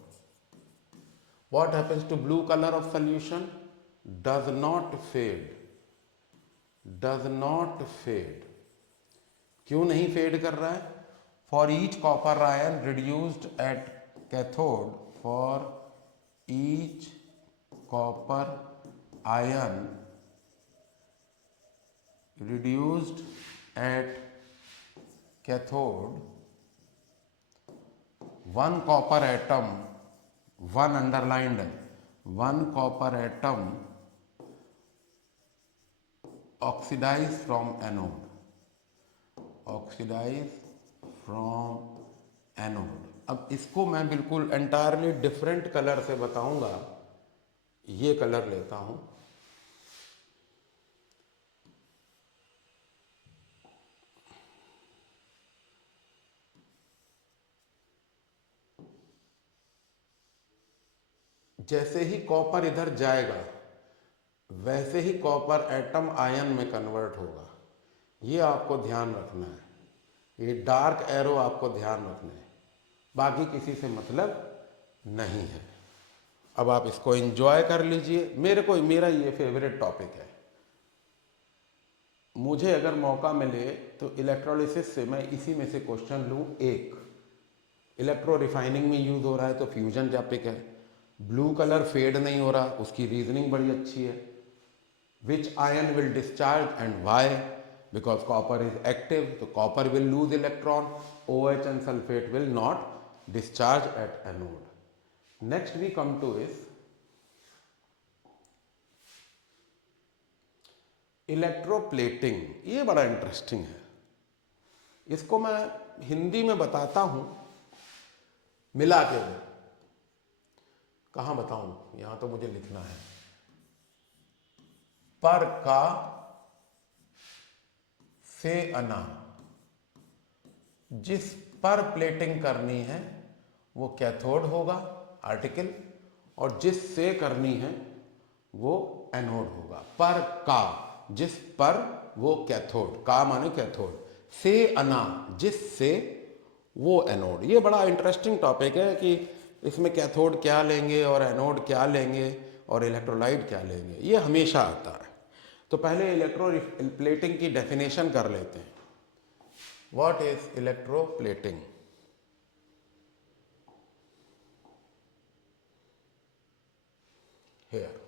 What happens to blue color of solution? Does not fade, does not fade। क्यों नहीं fade कर रहा है? For each copper ion reduced at cathode, for each copper ion reduced at cathode, one copper atom, one underlined, one copper atom oxidize from anode, oxidize from anode। अब इसको मैं बिल्कुल entirely different colour से बताऊंगा। ये colour लेता हूं, जैसे ही कॉपर इधर जाएगा वैसे ही कॉपर एटम आयन में कन्वर्ट होगा। ये आपको ध्यान रखना है, ये डार्क एरो आपको ध्यान रखना है, बाकी किसी से मतलब नहीं है। अब आप इसको एंजॉय कर लीजिए। मेरा ये फेवरेट टॉपिक है। मुझे अगर मौका मिले तो इलेक्ट्रोलिसिस से मैं इसी में से क्वेश्चन लूँ। एक इलेक्ट्रो रिफाइनिंग में यूज हो रहा है तो फ्यूजन टॉपिक है। ब्लू कलर फेड नहीं हो रहा, उसकी रीजनिंग बड़ी अच्छी है। Which ion will discharge and why, because copper is active, so copper will lose electron. OH and sulfate will not discharge at anode. Next we come to is electroplating. ये बड़ा interesting है. इसको मैं हिंदी में बताता हूं मिला के. कहाँ बताऊं, यहां तो मुझे लिखना है. पर का से अना, जिस पर प्लेटिंग करनी है वो कैथोड होगा आर्टिकल, और जिस से करनी है वो एनोड होगा. पर का, जिस पर वो कैथोड, का माने कैथोड, से अना जिस से वो एनोड. ये बड़ा इंटरेस्टिंग टॉपिक है कि इसमें कैथोड क्या लेंगे और एनोड क्या लेंगे और इलेक्ट्रोलाइट क्या लेंगे, ये हमेशा आता है. तो पहले इलेक्ट्रोप्लेटिंग की डेफिनेशन कर लेते हैं. What is electroplating? Here,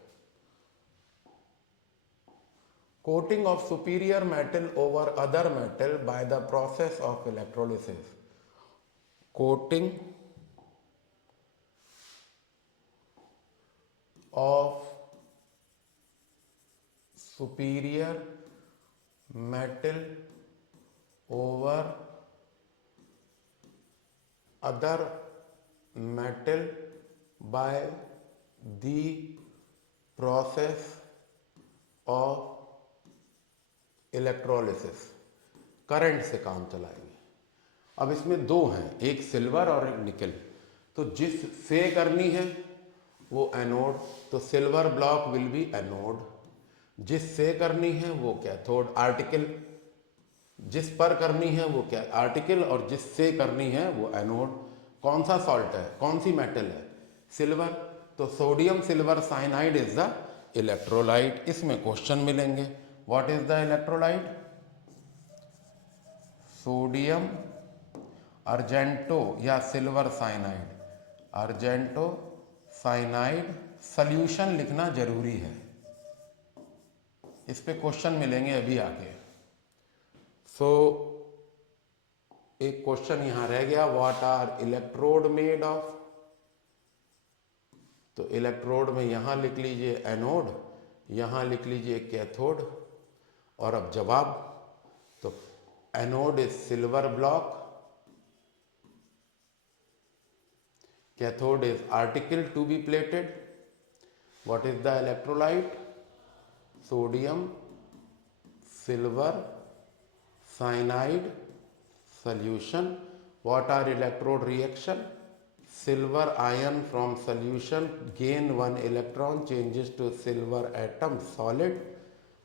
coating of superior metal over other metal by the process of electrolysis. Coating of superior metal over other metal by the process of electrolysis. Current से काम चलाएंगे. अब इसमें दो हैं, एक सिल्वर और एक निकल. तो जिस से करनी है वो एनोड, तो silver block will be anode. जिस से करनी है वो कैथोड आर्टिकल. जिस पर करनी है वो क्या आर्टिकल, और जिस से करनी है वो एनोड. कौन सा सॉल्ट है, कौन सी मेटल है? सिल्वर. तो sodium silver cyanide is the electrolyte. इसमें क्वेश्चन मिलेंगे. What is the electrolyte? Sodium argento या silver cyanide. Argento cyanide. Solution लिखना जरूरी है, इस पे क्वेश्चन मिलेंगे अभी आगे. सो एक क्वेश्चन यहां रह गया, what are electrode made of. तो इलेक्ट्रोड में यहां लिख लीजिए एनोड, यहां लिख लीजिए कैथोड. और अब जवाब, तो anode is silver block, cathode is article to be plated. What is the electrolyte? Sodium silver cyanide solution. What are electrode reaction? Silver ion from solution gain one electron, changes to silver atom solid,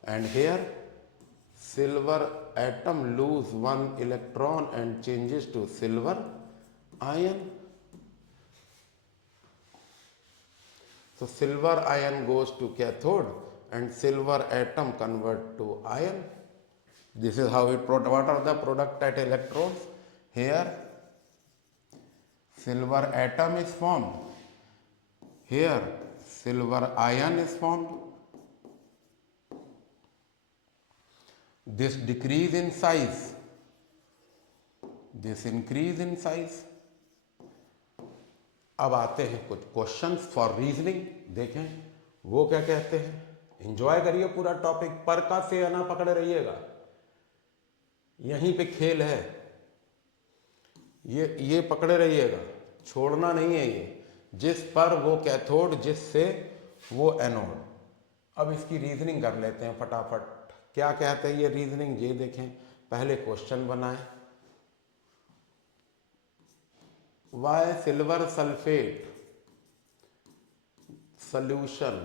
and here silver atom lose one electron and changes to silver ion. So silver ion goes to cathode and silver atom convert to ion. This is how it what are the product at electrodes. Here silver atom is formed, here silver ion is formed. This decrease in size, this increase in size. अब आते हैं कुछ questions for reasoning. देखें वो क्या कहते हैं. Enjoy करिए पूरा टॉपिक. पर का से आना पकड़े रहिएगा, यहीं पे खेल है. ये पकड़े रहिएगा, छोड़ना नहीं है. ये जिस पर वो कैथोड, जिससे वो एनोड. अब इसकी रीजनिंग कर लेते हैं फटाफट. क्या कहते हैं ये रीजनिंग, ये देखें. पहले क्वेश्चन बनाएं. Why silver sulphate solution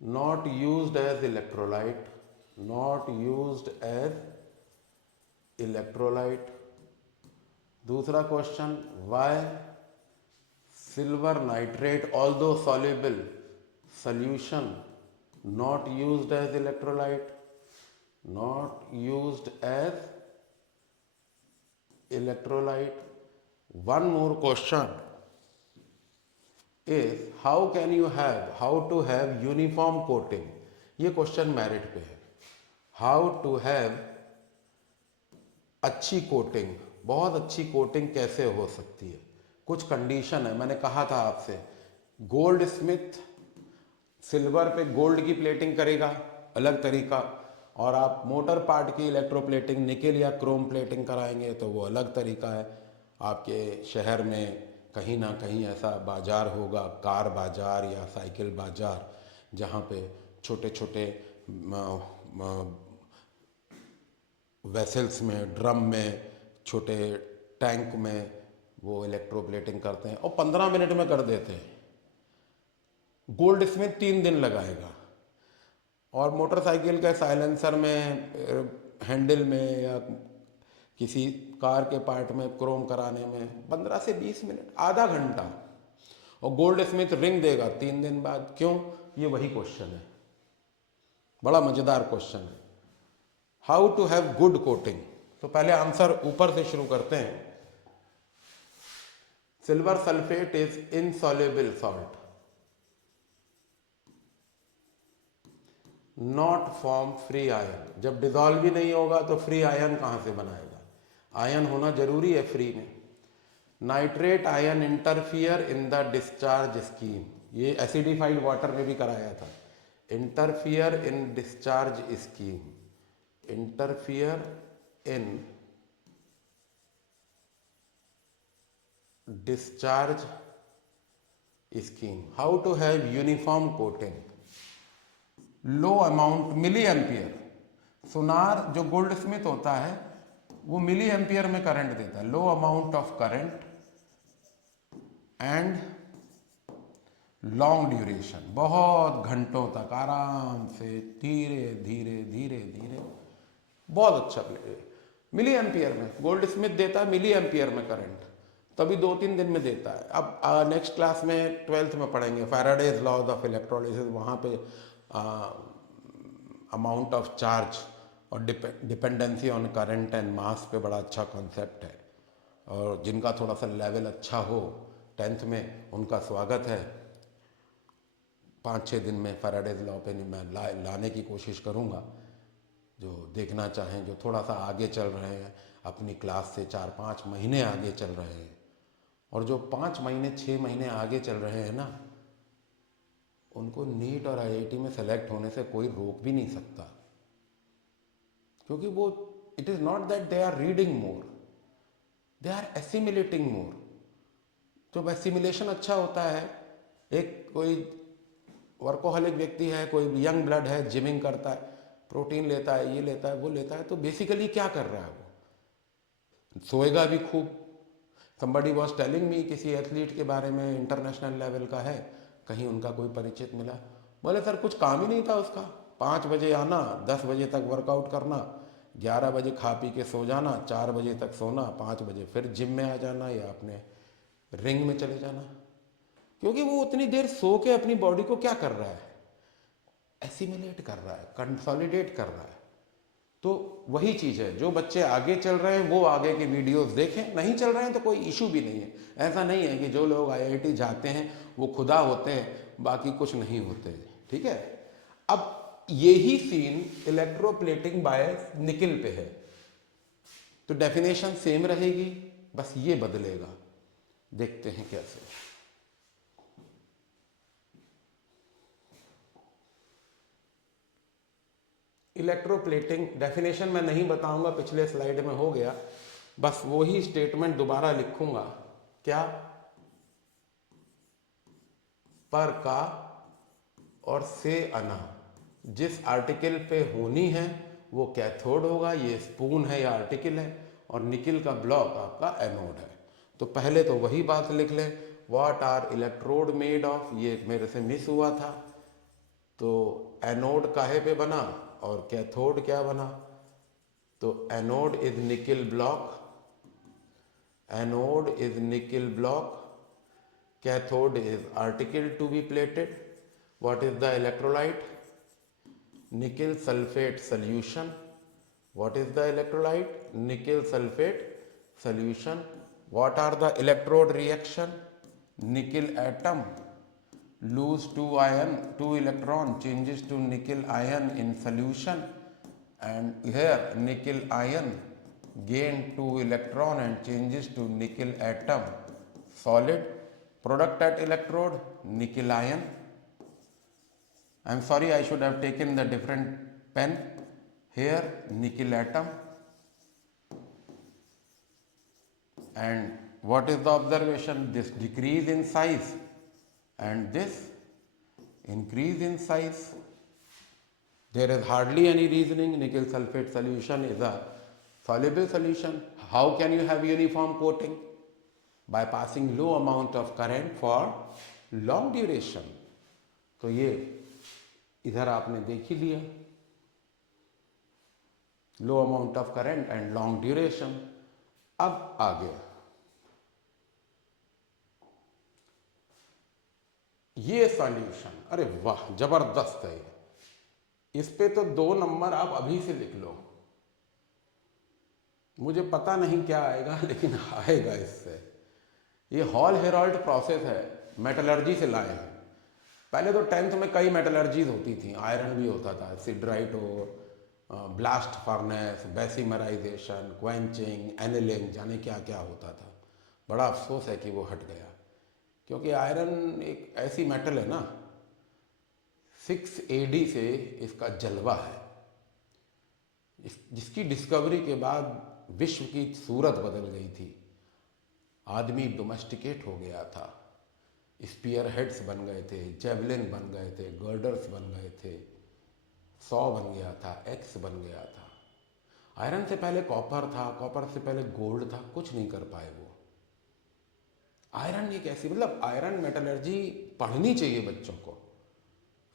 not used as electrolyte, not used as electrolyte. दूसरा question, why silver nitrate although soluble solution not used as electrolyte, not used as electrolyte. One more question is how can you have, how to have uniform coating. ये question merit पे है. How to have अच्छी coating, बहुत अच्छी coating कैसे हो सकती है। कुछ कंडीशन है, मैंने कहा था आपसे, गोल्ड स्मिथ सिल्वर पे गोल्ड की प्लेटिंग करेगा, अलग तरीका, और आप मोटर पार्ट की इलेक्ट्रोप्लेटिंग निकेल या क्रोम प्लेटिंग कराएंगे तो वो अलग तरीका है। आपके शहर में कहीं ना कहीं ऐसा बाज़ार होगा, कार बाज़ार या साइकिल बाज़ार, जहाँ पे छोटे छोटे वेसल्स में, ड्रम में, छोटे टैंक में वो इलेक्ट्रोप्लेटिंग करते हैं और 15 मिनट में कर देते हैं। गोल्ड स्मिथ 3 दिन लगाएगा, और मोटरसाइकिल के साइलेंसर में, हैंडल में, या किसी कार के पार्ट में क्रोम कराने में 15 से 20 मिनट, आधा घंटा। और गोल्ड स्मिथ रिंग देगा 3 दिन बाद। क्यों? ये वही क्वेश्चन है, बड़ा मजेदार क्वेश्चन है, how to have good coating. तो पहले आंसर ऊपर से शुरू करते हैं। Silver sulphate is insoluble salt, not form free ion. जब डिजॉल्व ही नहीं होगा तो फ्री आयन कहाँ से बनाएगा? आयन होना जरूरी है फ्री में। Nitrate ion interfere in the discharge scheme, ये एसिडिफाइड वाटर में भी कराया था। Interfere in discharge scheme, interfere in discharge scheme. How to have uniform coating, low amount milliampere. सोनार जो गोल्ड स्मिथ होता है वो मिली एम्पियर में करंट देता है, लो amount of current and long duration, बहुत घंटों तक आराम से धीरे धीरे धीरे धीरे, बहुत अच्छा मिली एम्पियर में गोल्ड स्मिथ देता है, मिली एम्पियर में करंट, तभी 2-3 दिन में देता है। अब नेक्स्ट क्लास में 12th में पढ़ेंगे फैराडेज लॉज ऑफ इलेक्ट्रोलिसिस, वहाँ पे अमाउंट ऑफ चार्ज और dependency on current and mass पे बड़ा अच्छा कॉन्सेप्ट है। और जिनका थोड़ा सा लेवल अच्छा हो 10th में, उनका स्वागत है। 5-6 दिन में फैराडेज लॉ पे मैं लाने की कोशिश करूँगा। जो देखना चाहें, जो थोड़ा सा आगे चल रहे हैं अपनी क्लास से, 4-5 महीने आगे चल रहे हैं, और जो 5 महीने 6 महीने आगे चल रहे हैं ना, उनको नीट और आईआईटी में सेलेक्ट होने से कोई रोक भी नहीं सकता। क्योंकि वो, it is not that they are reading more, they are assimilating more. जब एसिमिलेशन अच्छा होता है, एक कोई वर्कोहलिक व्यक्ति है, कोई यंग ब्लड है, जिमिंग करता है, प्रोटीन लेता है, ये लेता है, वो लेता है, तो बेसिकली क्या कर रहा है वो? सोएगा भी खूब। somebody was telling me, किसी एथलीट के बारे में, इंटरनेशनल लेवल का है, कहीं उनका कोई परिचित मिला, बोले सर कुछ काम ही नहीं था उसका, 5 बजे आना, 10 बजे तक वर्कआउट करना, 11 बजे खा पी के सो जाना, 4 बजे तक सोना, 5 बजे फिर जिम में आ जाना या अपने रिंग में चले जाना। क्योंकि वो उतनी देर सो के अपनी बॉडी को क्या कर रहा है? एसिमिलेट कर रहा है, कंसोलिडेट कर रहा है। तो वही चीज़ है, जो बच्चे आगे चल रहे हैं वो आगे की वीडियोस देखें, नहीं चल रहे हैं तो कोई इशू भी नहीं है। ऐसा नहीं है कि जो लोग आईआईटी जाते हैं वो खुदा होते हैं, बाकी कुछ नहीं होते, ठीक है। अब यही सीन इलेक्ट्रोप्लेटिंग बाय निकिल पे है, तो डेफिनेशन सेम रहेगी, बस ये बदलेगा। देखते हैं कैसे। इलेक्ट्रोप्लेटिंग डेफिनेशन मैं नहीं बताऊंगा, पिछले स्लाइड में हो गया, बस वही स्टेटमेंट दोबारा लिखूंगा। क्या? पर का और से अना, जिस आर्टिकल पे होनी है वो कैथोड होगा, ये स्पून है या आर्टिकल है, और निकिल का ब्लॉक आपका एनोड है। तो पहले तो वही बात लिख लें, what are electrode made of, ये मेरे से मिस हुआ था। तो एनोड काहे पे बना और कैथोड क्या बना? तो anode is nickel block, anode is nickel block, cathode is article to be plated. What is the electrolyte? nickel sulfate solution. What is the electrolyte? Nickel sulfate solution. What are the electrode reaction? Nickel atom lose 2 electron, changes to nickel ion in solution, and here nickel ion gain 2 electron and changes to nickel atom solid. Product at electrode nickel ion. I'm sorry, I should have taken the different pen. Here nickel atom, and what is the observation? This decrease in size and this increase in size. There is hardly any reasoning. Nickel sulfate solution is a soluble solution. How can you have uniform coating? By passing low amount of current for long duration. तो ये इधर आपने देख ही लिया, लो amount of current and long duration. अब आगे ये solution, अरे वाह जबरदस्त है. इस पे तो 2 नंबर आप अभी से लिख लो. मुझे पता नहीं क्या आएगा लेकिन आएगा इससे. ये हॉल हेराल्ड प्रोसेस है, मेटलर्जी से लाए हैं. पहले तो 10th में कई मेटलर्जीज होती थी. आयरन भी होता था, सिडराइट और blast furnace, Bessemerisation, quenching, annealing, जाने क्या क्या होता था. बड़ा अफसोस है कि वो हट गया, क्योंकि आयरन एक ऐसी मेटल है ना, 6 AD से इसका जलवा है. जिसकी डिस्कवरी के बाद विश्व की सूरत बदल गई थी. आदमी डोमेस्टिकेट हो गया था. स्पीयर हेड्स बन गए थे, जेवलिन बन गए थे, गर्डर्स बन गए थे, सॉ बन गया था, एक्स बन गया था. आयरन से पहले कॉपर था, कॉपर से पहले गोल्ड था. कुछ नहीं कर पाए वो. आयरन एक ऐसी, मतलब आयरन मेटलर्जी पढ़नी चाहिए बच्चों को,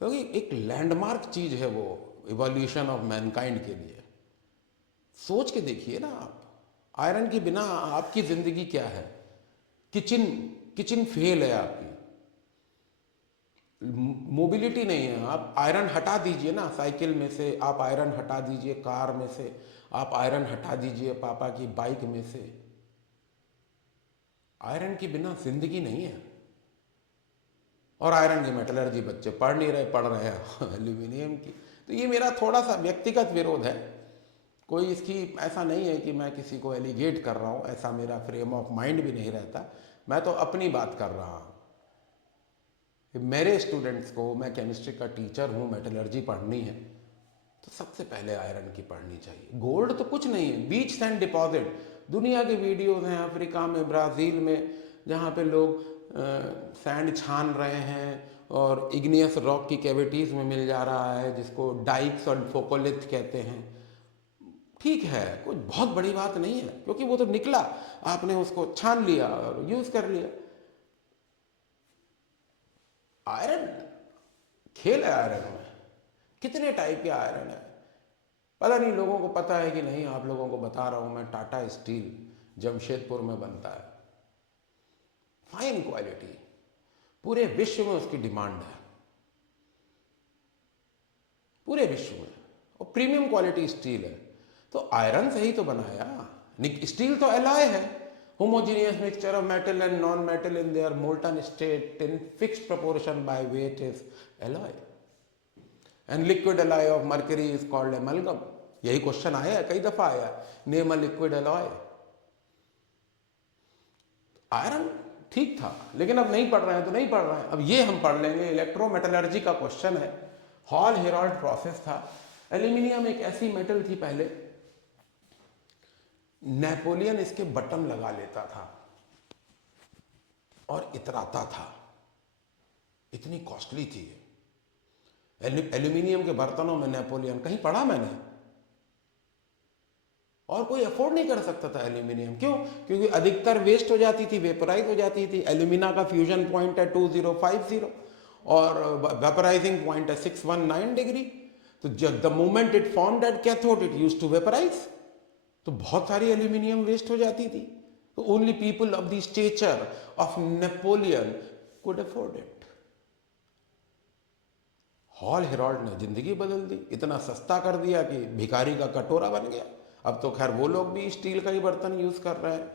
क्योंकि एक लैंडमार्क चीज है वो इवोल्यूशन ऑफ मैनकाइंड के लिए. सोच के देखिए ना आप, आयरन के बिना आपकी जिंदगी क्या है. किचन फेल है आपकी, मोबिलिटी नहीं है. आप आयरन हटा दीजिए ना साइकिल में से, आप आयरन हटा दीजिए कार में से, आप आयरन हटा दीजिए पापा की बाइक में से. आयरन के बिना जिंदगी नहीं है. और आयरन की मेटलर्जी बच्चे पढ़ नहीं रहे, पढ़ रहे हैं एल्यूमिनियम की. तो ये मेरा थोड़ा सा व्यक्तिगत विरोध है. कोई इसकी ऐसा नहीं है कि मैं किसी को एलिगेट कर रहा हूँ, ऐसा मेरा फ्रेम ऑफ माइंड भी नहीं रहता. मैं तो अपनी बात कर रहा हूँ. मेरे स्टूडेंट्स को, मैं केमिस्ट्री का टीचर हूँ, मेटलर्जी पढ़नी है तो सबसे पहले आयरन की पढ़नी चाहिए. गोल्ड तो कुछ नहीं है, बीच सैंड डिपॉजिट. दुनिया की वीडियोज हैं अफ्रीका में, ब्राज़ील में, जहाँ पे लोग सैंड छान रहे हैं और इग्नियस रॉक की कैविटीज़ में मिल जा रहा है, जिसको डाइक्स और फोकोलिथ कहते हैं. ठीक है, कोई बहुत बड़ी बात नहीं है, क्योंकि वो तो निकला, आपने उसको छान लिया और यूज कर लिया. आयरन खेल है. आयरन में कितने टाइप के आयरन है पता नहीं. लोगों को पता है कि नहीं, आप लोगों को बता रहा हूं मैं. टाटा स्टील जमशेदपुर में बनता है, फाइन क्वालिटी, पूरे विश्व में उसकी डिमांड है, पूरे विश्व में, और प्रीमियम क्वालिटी स्टील है. तो आयरन से ही तो बनाया. स्टील तो एलॉय है, homogeneous mixture of metal and non-metal in their molten state in fixed proportion by weight is alloy. And liquid alloy of mercury is called amalgam. यही question आया है, कई दफा आया. Name a liquid alloy. Iron ठीक था, लेकिन अब नहीं पढ़ रहे हैं तो नहीं पढ़ रहे हैं. अब ये हम पढ़ लेंगे. इलेक्ट्रोमेटलर्जी का क्वेश्चन है. हॉल हेराल्ड प्रोसेस था. एल्यूमिनियम एक ऐसी मेटल थी, पहले नेपोलियन इसके बटन लगा लेता था और इतराता था. इतनी कॉस्टली थी एल्यूमिनियम के बर्तनों में नेपोलियन. कहीं पढ़ा मैंने, और कोई अफोर्ड नहीं कर सकता था एल्यूमिनियम. क्यों? क्योंकि अधिकतर वेस्ट हो जाती थी, वेपराइज हो जाती थी. एल्यूमिना का फ्यूजन पॉइंट है 2050 और वेपराइजिंग पॉइंट है 619 डिग्री. तो जब the moment it formed at cathode it used to vaporise. तो बहुत सारी एल्यूमिनियम वेस्ट हो जाती थी. तो only people of the stature of Napoleon could afford it. Hall Heroult ने जिंदगी बदल दी. इतना सस्ता कर दिया कि भिखारी का कटोरा बन गया. अब तो खैर वो लोग भी स्टील का ही बर्तन यूज कर रहे हैं.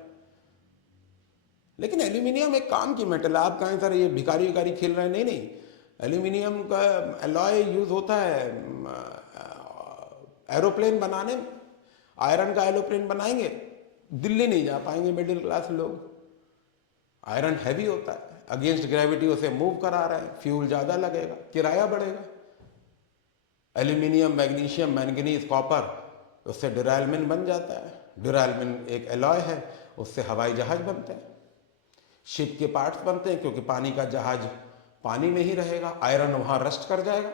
लेकिन एल्यूमिनियम एक काम की मेटल है. आप कहें सर ये भिखारी विकारी खेल रहे हैं, नहीं नहीं. एल्यूमिनियम का एलॉय यूज होता है एरोप्लेन बनाने में, आयरन का एरोप्लेन बनाएंगे, दिल्ली नहीं जा पाएंगे मिडिल क्लास लोग। आयरन हैवी होता है, अगेंस्ट ग्रेविटी उसे मूव करा रहे हैं, फ्यूल ज़्यादा लगेगा, किराया बढ़ेगा। एल्यूमिनियम, मैग्नीशियम, मैंगनीज, कॉपर, उससे ड्यूरालमिन बन जाता है। ड्यूरालमिन एक एलॉय है, उससे हवाई जहाज बनते हैं, शिप के पार्ट्स बनते हैं, क्योंकि पानी का जहाज पानी में ही रहेगा, आयरन वहां रस्ट कर जाएगा।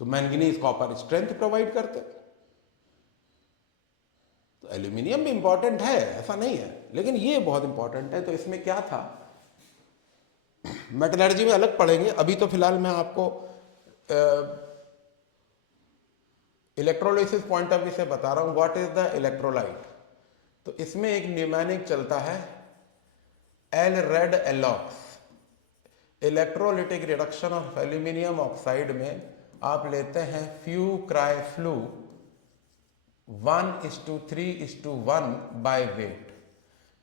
तो मैंगनीज, कॉपर स्ट्रेंथ प्रोवाइड करते हैं। तो एल्यूमिनियम भी इंपॉर्टेंट है, ऐसा नहीं है, लेकिन ये बहुत इंपॉर्टेंट है। तो इसमें क्या था, मेटलर्जी में अलग पढ़ेंगे। अभी तो फिलहाल मैं आपको इलेक्ट्रोलिसिस पॉइंट ऑफ व्यू से बता रहा हूं व्हाट इज द इलेक्ट्रोलाइट। तो इसमें एक न्यूमेरिक चलता है एल रेड एलॉक्स। Electrolytic reduction of aluminium oxide में आप लेते हैं फ्यू क्राई फ्लू 1:3:1 by weight.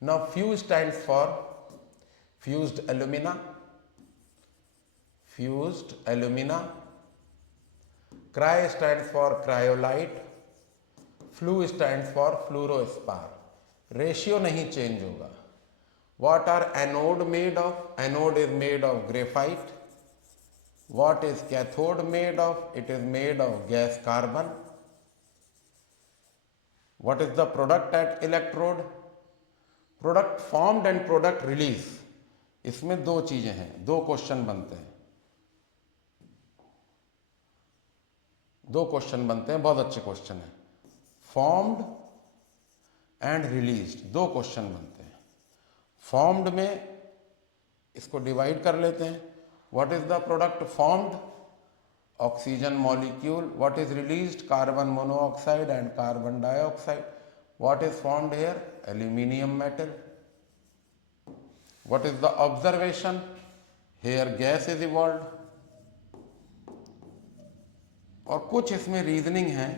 Now Fu stands for fused alumina, Cry stands for cryolite, Flu stands for fluorospar. Ratio नहीं चेंज होगा. What are anode made of? Anode is made of graphite. What is cathode made of? It is made of gas carbon. What is the product at electrode? Product formed and product release. इसमें दो चीजें हैं, दो question बनते हैं, बहुत अच्छे question हैं। फॉर्म्ड एंड रिलीज्ड, दो क्वेश्चन बनते हैं। फॉर्म्ड में इसको डिवाइड कर लेते हैं। What is the product formed? Oxygen molecule. What is released? Carbon monoxide and carbon dioxide. What is formed here? Aluminium metal. What is the observation? Here gas is evolved. और कुछ इसमें reasoning है,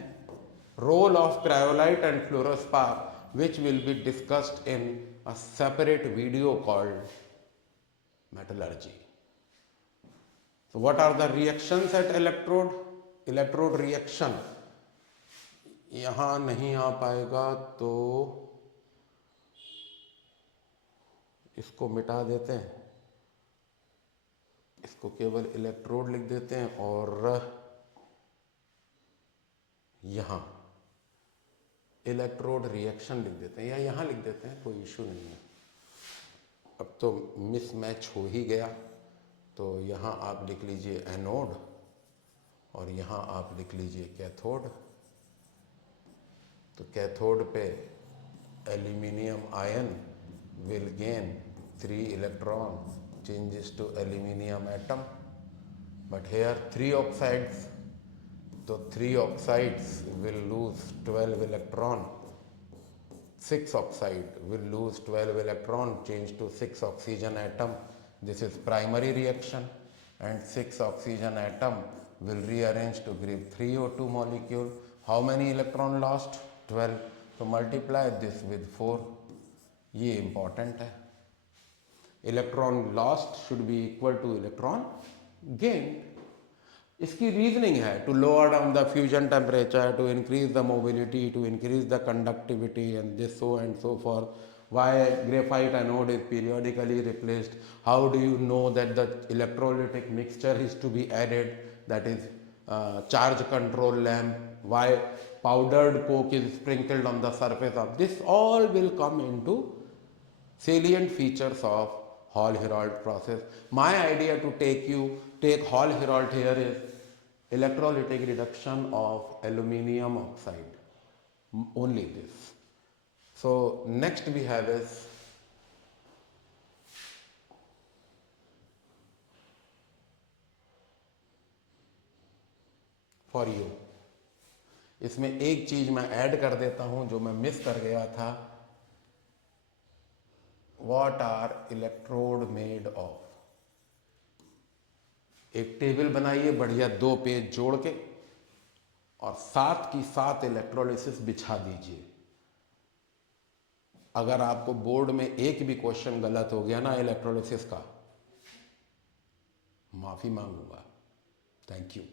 role of cryolite and fluorspar which will be discussed in a separate video called metallurgy. So what are the reactions at electrode? Electrode reaction यहां नहीं आ पाएगा तो इसको मिटा देते हैं, इसको केवल इलेक्ट्रोड लिख देते हैं और यहां इलेक्ट्रोड रिएक्शन लिख देते हैं या यहां लिख देते हैं, कोई इशू नहीं है। अब तो मिसमैच हो ही गया, तो यहाँ आप लिख लीजिए एनोड और यहाँ आप लिख लीजिए कैथोड। तो कैथोड पे aluminium ion will gain 3 electron changes to aluminium atom, but here 3 oxides, तो 3 oxides will lose 12 electron, 6 oxide will lose 12 electron, change to 6 oxygen atom. This is primary reaction, and 6 oxygen atom will rearrange to give 3 O2 molecule. How many electron lost? 12. So multiply this with 4. ये important है. Electron lost should be equal to electron gained. इसकी reasoning है to lower down the fusion temperature, to increase the mobility, to increase the conductivity and this so and so forth. Why graphite anode is periodically replaced? How do you know that the electrolytic mixture is to be added, that is charge control lamp? Why powdered coke is sprinkled on the surface of this? All will come into salient features of Hall-Héroult process. My idea to take Hall-Héroult here is electrolytic reduction of aluminium oxide, only this. So next we have is for you. इसमें एक चीज मैं add कर देता हूं जो मैं miss कर गया था. What are electrode made of? एक टेबल बनाइए बढ़िया 2 पेज जोड़ के और 7 की 7 इलेक्ट्रोलिसिस बिछा दीजिए. अगर आपको बोर्ड में एक भी क्वेश्चन गलत हो गया ना इलेक्ट्रोलिसिस का, माफी मांगूंगा. Thank you.